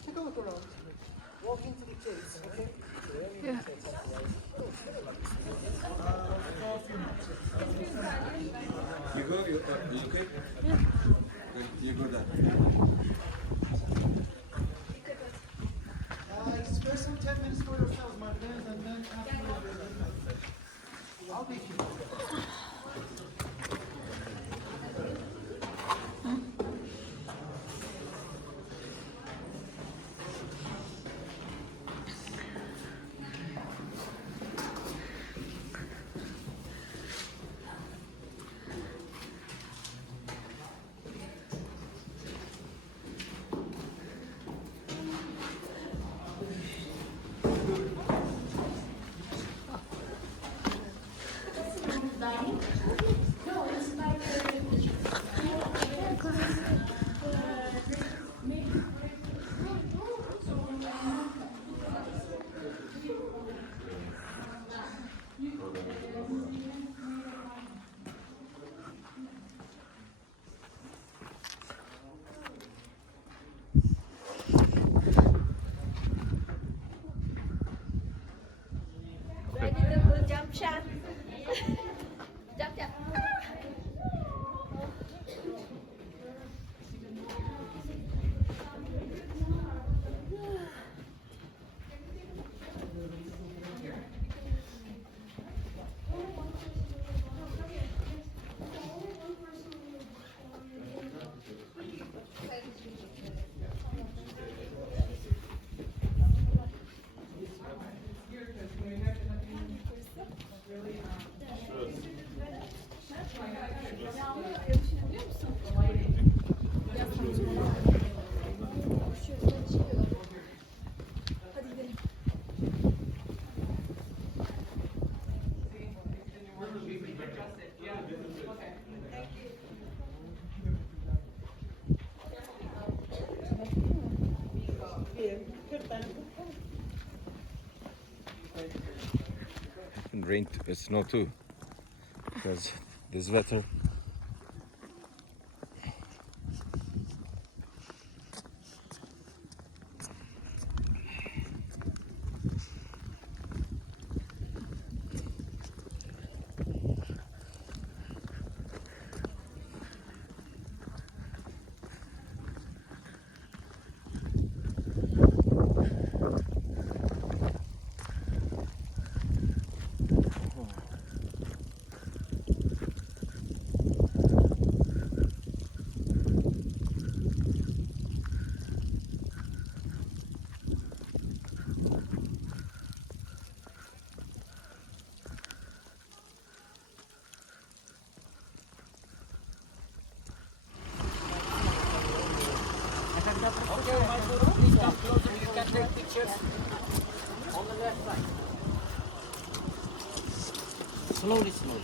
Take a look around. Walk into the gates, okay? Yeah. You go, you okay? Yeah. You go that. Just spare some 10 minutes for yourselves, my friends, and then after I'll be here. Jump shot. Jump, jump. And rain, snow too, because this weather. Okay, my photo, please come closer. You can take pictures on the left side. Slowly, slowly.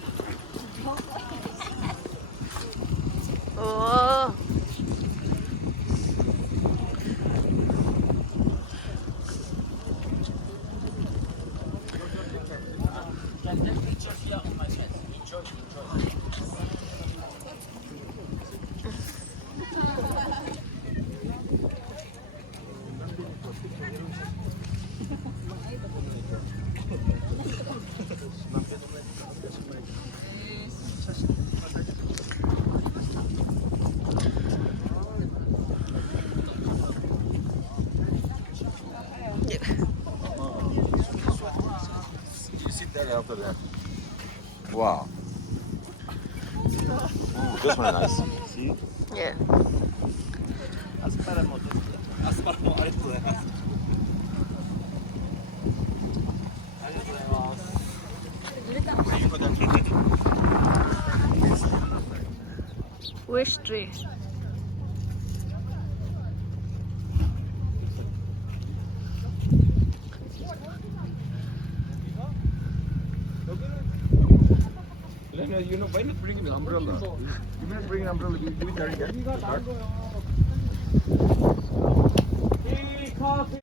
Oh. Can take pictures here on my fence. Enjoy, enjoy. You sit there after that. Wow. Ooh, this one nice. See? Yeah. Wish tree. You know, why not bring an umbrella? You may not bring an umbrella, you do it there again.